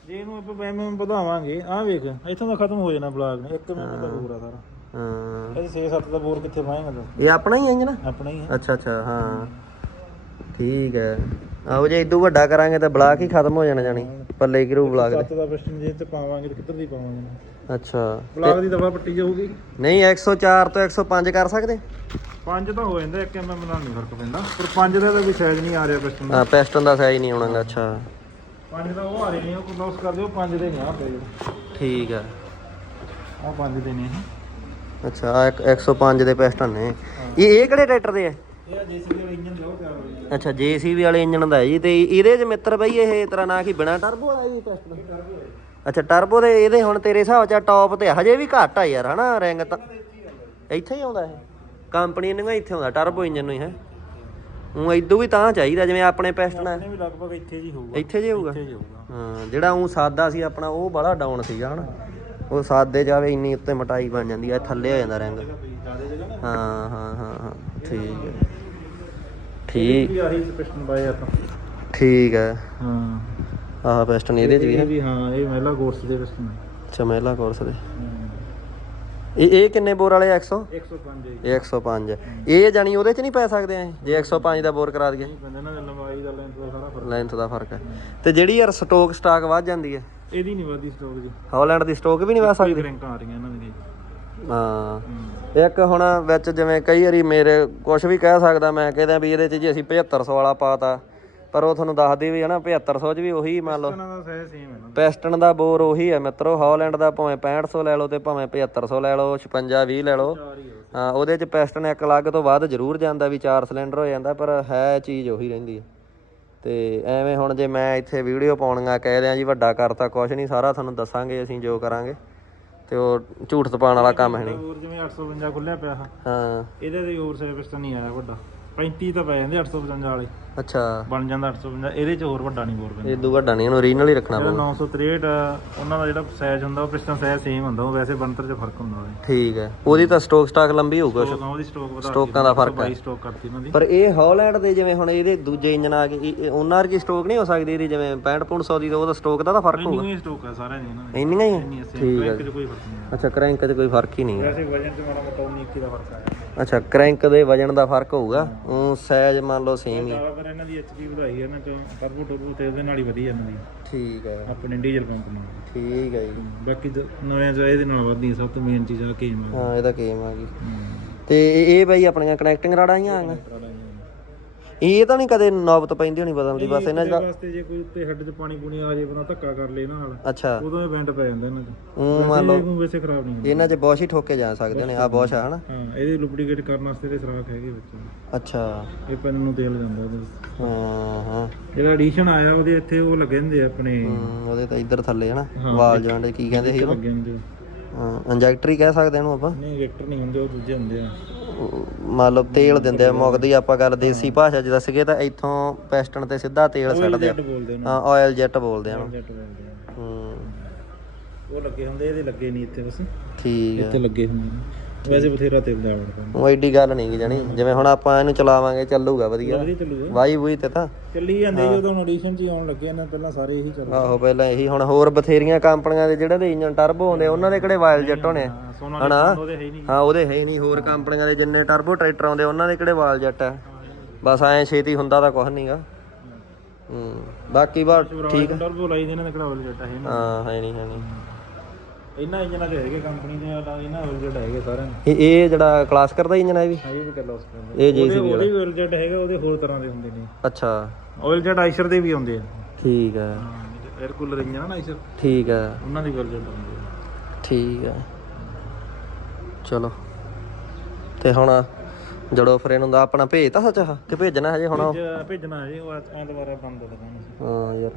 ਜੇ ਇਹਨੂੰ ਆਪਾਂ ਐਵੇਂ ਵਧਾਵਾਂਗੇ ਆਹ ਵੇਖ ਇੱਥੋਂ ਦਾ ਖਤਮ ਹੋ ਜਾਣਾ ਬਲਾਕ ਨੇ। ਇੱਕ ਮਿੰਟ ਦਾ ਆ ਸਾਰਾ। ਹਾਂ। ਇਹ 6-7 ਦਾ ਬੋਰ ਕਿੱਥੇ ਪਾਏਗਾ ਤੂੰ? ਇਹ ਆਪਣਾ ਹੀ ਇੰਜਨ ਆਪਣਾ ਹੀ ਹੈ ਅੱਛਾ ਅੱਛਾ ਹਾਂ। ਠੀਕ ਹੈ। ਆਹੋ ਜੇ ਇਦੋਂ ਵੱਡਾ ਕਰਾਂਗੇ ਤਾਂ ਬਲਾਕ ਹੀ ਖਤਮ ਹੋ ਜਾਣਾ ਜਾਣੀ। ਪੱਲੇ ਕਿਰੂ ਬਲਾਕ ਦੇ। 7 ਦਾ ਪਿਸਟਨ ਜੇ ਤੇ ਪਾਵਾਂਗੇ ਤੇ ਕਿੱਧਰ ਦੀ ਪਾਵਾਂਗੇ? ਅੱਛਾ। ਬਲਾਕ ਦੀ ਦਫਾ ਪੱਟੀ ਜਾਊਗੀ। ਨਹੀਂ 104 ਤੋਂ 105 ਕਰ ਸਕਦੇ? ਪੰਜ ਤਾਂ ਹੋ ਜਾਂਦਾ ਇੱਕ ਐਮਐਮ ਨਾਲ ਨਹੀਂ ਫ਼ਰਕ ਪੈਂਦਾ। ਪਰ ਪੰਜ ਦਾ ਤਾਂ ਕੋਈ ਸਾਈਜ਼ ਨਹੀਂ ਆ ਰਿਹਾ ਪਿਸਟਨ ਦਾ। ਹਾਂ ਪਿਸਟਨ ਦਾ ਸਾਈਜ਼ ਨਹੀਂ ਆਉਣਾਗਾ ਅੱਛਾ। ਪੰਜ ਦਾ ਉਹ ਆ ਰਹੇ ਨੇ ਉਹ ਕਲੋਸ ਕਰ ਦਿਓ ਪੰਜ ਦੇ ਨਹੀਂ ਆ ਪਏ। ਠੀਕ ਹੈ ਆ ਪੰਜ ਦੇ ਨੇ। ਅੱਛਾ ਆਹ ਇੱਕ 105 ਦੇ ਪਿਸਟਨ ਨੇ। ਇਹ ਇਹ ਕਿਹੜੇ ਟਰੈਕਟਰ ਦੇ ਆ? ਇਹ ਜੇਸੀਬੀ ਵਾਲਾ ਇੰਜਨ ਲਾਓ ਤਿਆਰ ਹੋ ਜਾਏਗਾ ਅੱਛਾ ਜੀਸੀਬੀ ਵਾਲੇ ਇੰਜਨ ਦਾ ਹੈ ਜੀ ਤੇ ਇਹਦੇ ਚ ਮਿੱਤਰ ਬਈ ਇਹ ਤੇਰਾ ਨਾਂ ਕੀ ਬਿਨਾ ਟਰਬੋ ਵਾਲਾ ਇਹ ਪਿਸਟਨ ਅੱਛਾ ਟਰਬੋ ਦੇ ਇਹਦੇ ਹੁਣ ਤੇਰੇ ਹਿਸਾਬ ਚ ਟੌਪ ਤੇ ਹਜੇ ਵੀ ਘੱਟ ਆ ਯਾਰ ਹਨਾ ਰਿੰਗ ਤਾਂ। ਇੱਥੇ ਹੀ ਆਉਂਦਾ ਇਹ? ਕੰਪਨੀ ਨੂੰ ਇੱਥੇ ਆਉਂਦਾ ਟਰਬੋ ਇੰਜਨ ਨੂੰ ਹੀ ਹੈ? ਉਹ ਇਦੋਂ ਵੀ ਤਾਂ ਚਾਹੀਦਾ ਜਿਵੇਂ ਆਪਣੇ ਪਿਸਟਨ ਹੈ ਇਹਨੇ ਵੀ ਲਗਭਗ ਇੱਥੇ ਜੀ ਹੋਊਗਾ। ਇੱਥੇ ਜੇ ਹੋਊਗਾ? ਇੱਥੇ ਜੀ ਹੋਊਗਾ। ਹਾਂ ਜਿਹੜਾ ਉਹ ਸਾਦਾ ਸੀ ਆਪਣਾ ਉਹ ਬੜਾ ਡਾਊਨ ਸੀਗਾ ਹਨਾ? ਉਹ ਸਾਦੇ ਜਾਵੇ ਇੰਨੀ ਉੱਤੇ ਮਟਾਈ ਬਣ ਜਾਂਦੀ ਆ ਥੱਲੇ ਹੋ ਜਾਂਦਾ ਰਿੰਗ। ਹਾਂ ਹਾਂ ਹਾਂ ਹਾਂ ਠੀਕ ਹੈ। ਠੀਕ। ਆਹੀ ਪਿਸਟਨ ਪਾਏ ਆਪਾਂ। ਠੀਕ ਹੈ। ਹਾਂ। ਆਹ ਪਿਸਟਨ ਇਹਦੇ ਚ ਵੀ। ਹੈ ਇਹ ਵੀ ਹਾਂ ਇਹ ਮਹਿਲਾ ਕੋਰਸ ਦੇ ਪਿਸਟਨ ਅੱਛਾ ਮਹਿਲਾ ਕੋਰਸ ਦੇ। ਇਹ ਇਹ ਕਿੰਨੇ ਬੋਰ ਵਾਲੇ 100 105 ਜੀ। ਇਹ 105 ਇਹ ਜਾਨੀ ਉਹਦੇ ਚ ਨਹੀਂ ਪੈ ਸਕਦੇ ਐ? ਜੇ 105 ਦਾ ਬੋਰ ਕਰਾ ਦਈਏ। ਬੰਦੇ ਨਾਲ ਲੰਬਾਈ ਦਾ ਲੈਂਥ ਦਾ ਸਾਰਾ ਫ਼ਰਕ। ਲੈਂਥ ਦਾ ਫ਼ਰਕ ਹੈ। ਤੇ ਜਿਹੜੀ ਯਾਰ ਸਟੋਕ ਸਟਾਕ ਵੱਧ ਜਾਂਦੀ ਹੈ ਇਹਦੀ ਨਹੀਂ ਵਧਦੀ ਸਟੋਕ ਜੀ। ਹਾਲੈਂਡ ਦੀ ਸਟੋਕ ਵੀ ਨਹੀਂ ਵੱਧ ਸਕਦੀ? ਰੈਂਕਾਂ ਆ ਰਹੀਆਂ ਇਹਨਾਂ ਦੀਆਂ ਹਾਂ। ਇੱਕ ਹੁਣ ਵਿੱਚ ਜਿਵੇਂ ਕਈ ਵਾਰੀ ਮੇਰੇ ਕੁਝ ਵੀ ਕਹਿ ਸਕਦਾ ਮੈਂ ਕਹਿੰਦਾ ਵੀ ਇਹਦੇ ਚ ਜੀ ਅਸੀਂ 7500 ਵਾਲਾ ਪਾਤਾ ਪਰ ਉਹ ਤੁਹਾਨੂੰ ਦੱਸਦੀ ਵੀ ਹੈ ਨਾ 7500 ਚ ਵੀ ਉਹੀ ਮੰਨ ਲਓ। ਪੈਸਟਨ ਦਾ ਬੋਰ ਉਹੀ ਹੈ ਮਿੱਤਰੋ ਹਾਲੈਂਡ ਦਾ ਭਾਵੇਂ 6500 ਲੈ ਲਓ ਤੇ ਭਾਵੇਂ 7500 ਲੈ ਲਓ 56 20 ਲੈ ਲਓ। ਹੀ ਉਹਦੇ ਚ ਪੈਸਟਨ ਇੱਕ ਅਲੱਗ ਤੋਂ ਵੱਧ ਜ਼ਰੂਰ ਜਾਂਦਾ ਵੀ 4 ਸਿਲੰਡਰ ਹੋ ਜਾਂਦਾ ਪਰ ਹੈ ਚੀਜ਼ ਉਹੀ ਰਹਿੰਦੀ ਹੈ। ਤੇ ਐਵੇਂ ਹੁਣ ਜੇ ਮੈਂ ਇੱਥੇ ਵੀਡੀਓ ਪਾਉਣੀਆਂ ਕਹਿ ਦਿਆਂ ਜੀ ਵੱਡਾ ਕਰਤਾ ਕੁਛ ਨਹੀਂ ਸਾਰਾ ਤੁਹਾਨੂੰ ਦੱਸਾਂਗੇ ਅਸੀਂ ਜੋ ਕਰਾਂਗੇ। ਤੇ ਉਹ ਝੂਠ ਤਪਾਉਣ ਵਾਲਾ ਕੰਮ ਹੈ ਨਹੀਂ। ਹੋਰ ਜਿਵੇਂ 855 ਖੁੱਲਿਆ ਪਿਆ ਹਾਂ। ਇਹਦੇ ਤੇ ਹੋਰ ਸਰਵਿਸ ਤਾਂ ਨਹੀਂ ਆਇਆ ਵੱਡਾ। 35 ਤਾਂ ਪੈ ਜਾਂਦੇ 855 ਵਾਲੇ। ਅੱਛਾ। ਬਣ ਜਾਂਦਾ 855 ਇਹਦੇ ਚ ਹੋਰ ਵੱਡਾ ਨਹੀਂ ਬੋਰ ਪੈਂਦਾ। ਇਹ ਦੂ ਵੱਡਾ ਨਹੀਂ ਇਹਨੂੰ ਓਰੀਜਨਲ ਹੀ ਰੱਖਣਾ ਜਿਹੜਾ ਪਊਗਾ। 963 ਆ, ਉਹਨਾਂ ਦਾ ਜਿਹੜਾ ਸਾਈਜ਼ ਹੁੰਦਾ ਉਹ ਪਿਸਟਨ ਸਾਈਜ਼ ਸੇਮ ਹੁੰਦਾ। ਉਹ ਵੈਸੇ ਬੰਤਰ 'ਚ ਫ਼ਰਕ ਹੁੰਦਾ ਉਹਦੇ। ਠੀਕ ਹੈ। ਉਹਦੀ ਤਾਂ ਸਟੋਕ ਸਟਾਕ ਲੰਬੀ ਹੋਊਗਾ। ਸਟੋਕ ਉਹਦੀ ਸਟੋਕ ਵਧਾ ਸਟੋਕਾਂ ਦਾ ਫ਼ਰਕ ਹੈ। ਸਟੋਕ ਕਰਤੀ ਉਹਨਾਂ ਦੀ। ਪਰ ਇਹ ਹਾਲੈਂਡ ਦੇ ਜਿਵੇਂ ਹੁਣ ਇਹਦੇ ਦੂਜੇ ਇੰਜਨ ਆ ਗਏ ਇਹ- ਇਹ ਉਹਨਾਂ ਵਰਗੀ ਸਟੋਕ ਨਹੀਂ ਹੋ ਸਕਦੀ ਇਹਦੀ ਜਿਵੇਂ 6500 ਦੀ ਤਾਂ ਉਹਦਾ ਸਟੋਕ ਦਾ ਤਾਂ ਫ਼ਰਕ ਹੋਊਗਾ। ਇੰਨੀ ਸਟੋਕ ਆ ਸਾਰਿਆਂ ਦੀ ਇਹਨਾਂ ਦੀ। ਇੰਨੀਆਂ ਹੀ ਹੈ? ਠੀਕ ਹੈ ਕ੍ਰੈਂਕ 'ਚ ਕੋਈ ਫ਼ਰਕ ਨਹੀਂ ਅੱਛਾ ਕ੍ਰੈਂਕ 'ਚ ਕੋਈ ਫ਼ਰਕ ਹੀ ਨਹੀਂ ਹੈ ਵੈਸੇ ਵਜਨ 'ਚ ਮਾੜਾ ਮੋਟਾ 19 ਦਾ ਫ਼ਰਕ ਆ। ਅੱਛਾ ਕ੍ਰੈਂਕ ਦੇ ਵਜਨ ਦਾ ਫ਼ਰਕ ਹੋਊਗਾ? ਉਹ ਸਾਈਜ਼ ਮੰਨ ਲਓ ਸੇਮ ਹੀ। ਹੈ। ਜ਼ਿਆਦਾਤਰ ਇਹਨਾਂ ਦੀ ਐਚਪੀ ਵਧਾਈ ਇਹਨਾਂ ਚੋਂ ਟਰਬੋ ਟਰਬੋ ਤੇ ਉਹਦੇ ਨਾਲ ਹੀ ਵਧੀਆ ਇਹਨਾਂ ਦੀ। ਠੀਕ ਹੈ ਆਪਣੇ ਡੀਜ਼ਲ ਪੰਪ ਨਾਲ ਠੀਕ ਹੈ ਜੀ। ਬਾਕੀ ਤਾਂ ਨਵੇਂ ਚ ਇਹਦੇ ਨਾਲ ਵਧਦੀ ਸਭ ਤੋਂ ਮੇਨ ਚੀਜ਼ ਆ ਕੇਮ ਆ। ਹਾਂ ਇਹਦਾ ਕੇਮ ਆ ਗਈ ਤੇ ਇਹ ਬਈ ਆਪਣੀਆਂ ਕਨੈਕਟਿੰਗ ਰਾੜਾਂ ਹੀ ਇਹ ਤਾਂ ਨਹੀਂ ਕਦੇ ਨੌਬਤ ਪੈਂਦੀ ਹੋਣੀ ਬਦਲਣ ਦੀ ਬਸ ਇਹਨਾਂ ਦਾ ਵਾਸਤੇ ਜੇ ਕੋਈ ਉੱਤੇ ਹੈੱਡ 'ਚ ਪਾਣੀ ਪੂਣੀ ਆ ਜੇ ਬੰਦਾ ਧੱਕਾ ਕਰ ਲੇ ਇਹਨਾਂ ਨਾਲ। ਅੱਛਾ। ਉਦੋਂ ਇਹ ਬੈਂਡ ਪੈ ਜਾਂਦਾ ਇਹਨਾਂ 'ਚ ਉਹ ਮੰਨ ਲਓ। ਵੈਸੇ ਖਰਾਬ ਨਹੀਂ ਹੁੰਦਾ। ਇਹਨਾਂ 'ਚ ਬੌਸ਼ ਹੀ ਠੋਕੇ ਜਾ ਸਕਦੇ ਨੇ ਆ ਬੌਸ਼ ਆ ਹਨਾ? ਹਾਂ ਇਹਦੇ ਲੁਬਰੀਕੇਟ ਕਰਨ ਵਾਸਤੇ ਤੇ ਸਰਾਖ ਹੈਗੇ ਵਿੱਚ। ਅੱਛਾ। ਇਹ ਪੈਨ ਨੂੰ ਤੇਲ ਜਾਂਦਾ ਉਹਦੇ। ਹਾਂ ਹਾਂ। ਜਿਹੜਾ ਐਡੀਸ਼ਨ ਆਇਆ ਉਹਦੇ ਇੱਥੇ ਉਹ ਲੱਗੇ ਹੁੰਦੇ ਆਪਣੇ। ਉਹਦੇ ਤਾਂ ਇੱਧਰ ਥੱਲੇ ਹਨਾ? ਵਾਲ ਜੁਆਇੰਟ ਕੀ ਕਹਿੰਦੇ ਸੀ ਉਹਨੂੰ ਲੱਗੇ ਹੁੰਦੇ ਹਾਂ ਇੰਜੈਕਟਰ ਹੀ ਕਹਿ ਸਕਦੇ ਇਹਨੂੰ ਆਪਾਂ। ਨਹੀਂ ਰੈਕਟਰ ਨਹੀਂ ਹੁੰਦੇ ਉਹ ਦੂਜੇ ਹੁੰਦੇ ਆ। ਉਹ ਮੰਨ ਲਓ ਤੇਲ ਦਿੰਦੇ ਆ ਮੁੱਕਦੀ ਆਪਾਂ ਗੱਲ ਦੇਸੀ ਭਾਸ਼ਾ 'ਚ ਦੱਸਗੇ ਤਾਂ ਇੱਥੋਂ ਪੈਸਟਨ ਤੇ ਸਿੱਧਾ ਤੇਲ ਛੱਡਦੇ ਆ। ਬੋਲਦੇ ਨੇ। ਹਾਂ ਆਇਲ ਜੈਟ ਬੋਲਦੇ ਆ ਉਹਨੂੰ। ਜੈਟ ਬੋਲਦੇ ਆ। ਹੂੰ। ਉਹ ਲੱਗੇ ਹੁੰਦੇ ਇਹਦੇ ਲੱਗੇ ਨਹੀਂ ਇੱਥੇ ਬਸ। ਠੀਕ ਹੈ ਇੱਥੇ ਲੱਗੇ ਹੁੰਦੇ ਨੇ। ਵੈਸੇ ਬਥੇਰਾ ਤੇਲ ਦਾ ਆਵੜ ਪੈਂਦਾ। ਉਹ ਐਡੀ ਗੱਲ ਨਹੀਂ ਜਾਣੀ। ਜਿਵੇਂ ਹੁਣ ਆਪਾਂ ਇਹਨੂੰ ਚਲਾਵਾਂਗੇ ਚੱਲੂਗਾ ਵਧੀਆ। ਵਧੀਆ ਚੱਲੂਗਾ। ਵਾਈ ਵੂਈ ਤੇ ਤਾਂ। ਚੱਲੀ ਜਾਂਦੇ ਜੀ ਉਦੋਂ ਐਡੀਸ਼ਨ 'ਚ ਹੀ ਆਉਣ ਲੱਗੇ ਨੇ ਪਹਿਲਾਂ ਸਾਰੇ ਇਹੀ ਚੱਲ ਆਹੋ ਪਹਿਲਾਂ ਇਹੀ। ਹੁਣ ਹੋਰ ਬਥੇਰੀਆਂ ਕੰਪਨੀਆਂ ਦੇ ਜਿਹੜੇ ਦੇ ਇੰਜਨ ਟਰਬੋ ਹੁੰਦੇ ਉਹਨਾਂ ਦੇ ਕਿਹੜੇ ਵਾਇਲ ਜੈਟ ਹੋਣੇ? ਹਨਾ? ਹੈ ਹੀ ਨਹੀਂ। ਹਾਂ ਉਹਦੇ ਹੈ ਹੀ ਨਹੀਂ। ਹੋਰ ਕੰਪਨੀਆਂ ਦੇ ਜਿੰਨੇ ਟਰਬੋ ਟਰੈਕਟਰ ਆਉਂਦੇ ਉਹਨਾਂ ਦੇ ਕਿਹੜੇ ਵਾਲ ਜੈਟ ਆ? ਬਸ ਐ ਛੇਤੀ ਹੁੰਦਾ ਤਾਂ ਕੁਝ ਨਹੀਂਗਾ ਹੂੰ। ਬਾਕੀ ਬਾ ਠੀਕ। ਟਰਬੋ ਲਾਈ ਦੇ ਇਹਨਾਂ ਦਾ ਕਿਹੜਾ ਵਾਲ ਜੱਟ ਹੈ ਹਾਂ ਹੈ ਨਹੀਂ ਹੈ ਨਹੀਂ। ਇਹਨਾਂ ਇੰਜਨਾਂ ਦੇ ਹੈਗੇ ਕੰਪਨੀ ਦੇ ਇਹਨਾਂ ਵਾਲ ਜੱਟ ਹੈਗੇ ਸਾਰਿਆਂ ਇਹ ਇਹ ਜਿਹੜਾ ਕਲਾਸ ਕਰਦਾ ਇੰਜਨ ਹੈ ਇਹ ਵੀ? ਹਾਂ ਇਹ ਵੀ ਕਰ ਲਓ ਇਹ ਜੀਸੀਬੀ ਉਹਦੇ ਵੀ ਵਾਲ ਜੱਟ ਹੈਗਾ ਉਹਦੇ ਹੋਰ ਤਰ੍ਹਾਂ ਦੇ ਹੁੰਦੇ ਨੇ। ਅੱਛਾ। ਆਇਲ ਜੱਟ ਆਈਸ਼ਰ ਦੇ ਵੀ ਆਉਂਦੇ ਆ। ਠੀਕ ਹੈ 에ਅਰ ਕੂਲਰ ਇੰਜਨ ਆ ਨਾ ਆਈਸ਼ਰ ਠੀਕ ਹੈ ਉਹਨਾਂ ਦੀ ਵਾਲ ਜੱਟ ਆਉਂਦੇ ਆ। ਠੀਕ ਹੈ ਚਲੋ। ਤੇ ਹੁਣ ਜੜੋ ਫਿਰ ਇਹਨੂੰ ਦਾ ਆਪਣਾ ਭੇਜਤਾ ਸੱਚ ਕਿ ਭੇਜਣਾ ਹਜੇ ਹੁਣ ਭੇਜ- ਭੇਜਣਾ ਹੈ ਜੀ ਉਹ ਐਤਵਾਰ ਬੰਦ ਦੁਕਾਨ ਹਾਂ ਯਾਰ।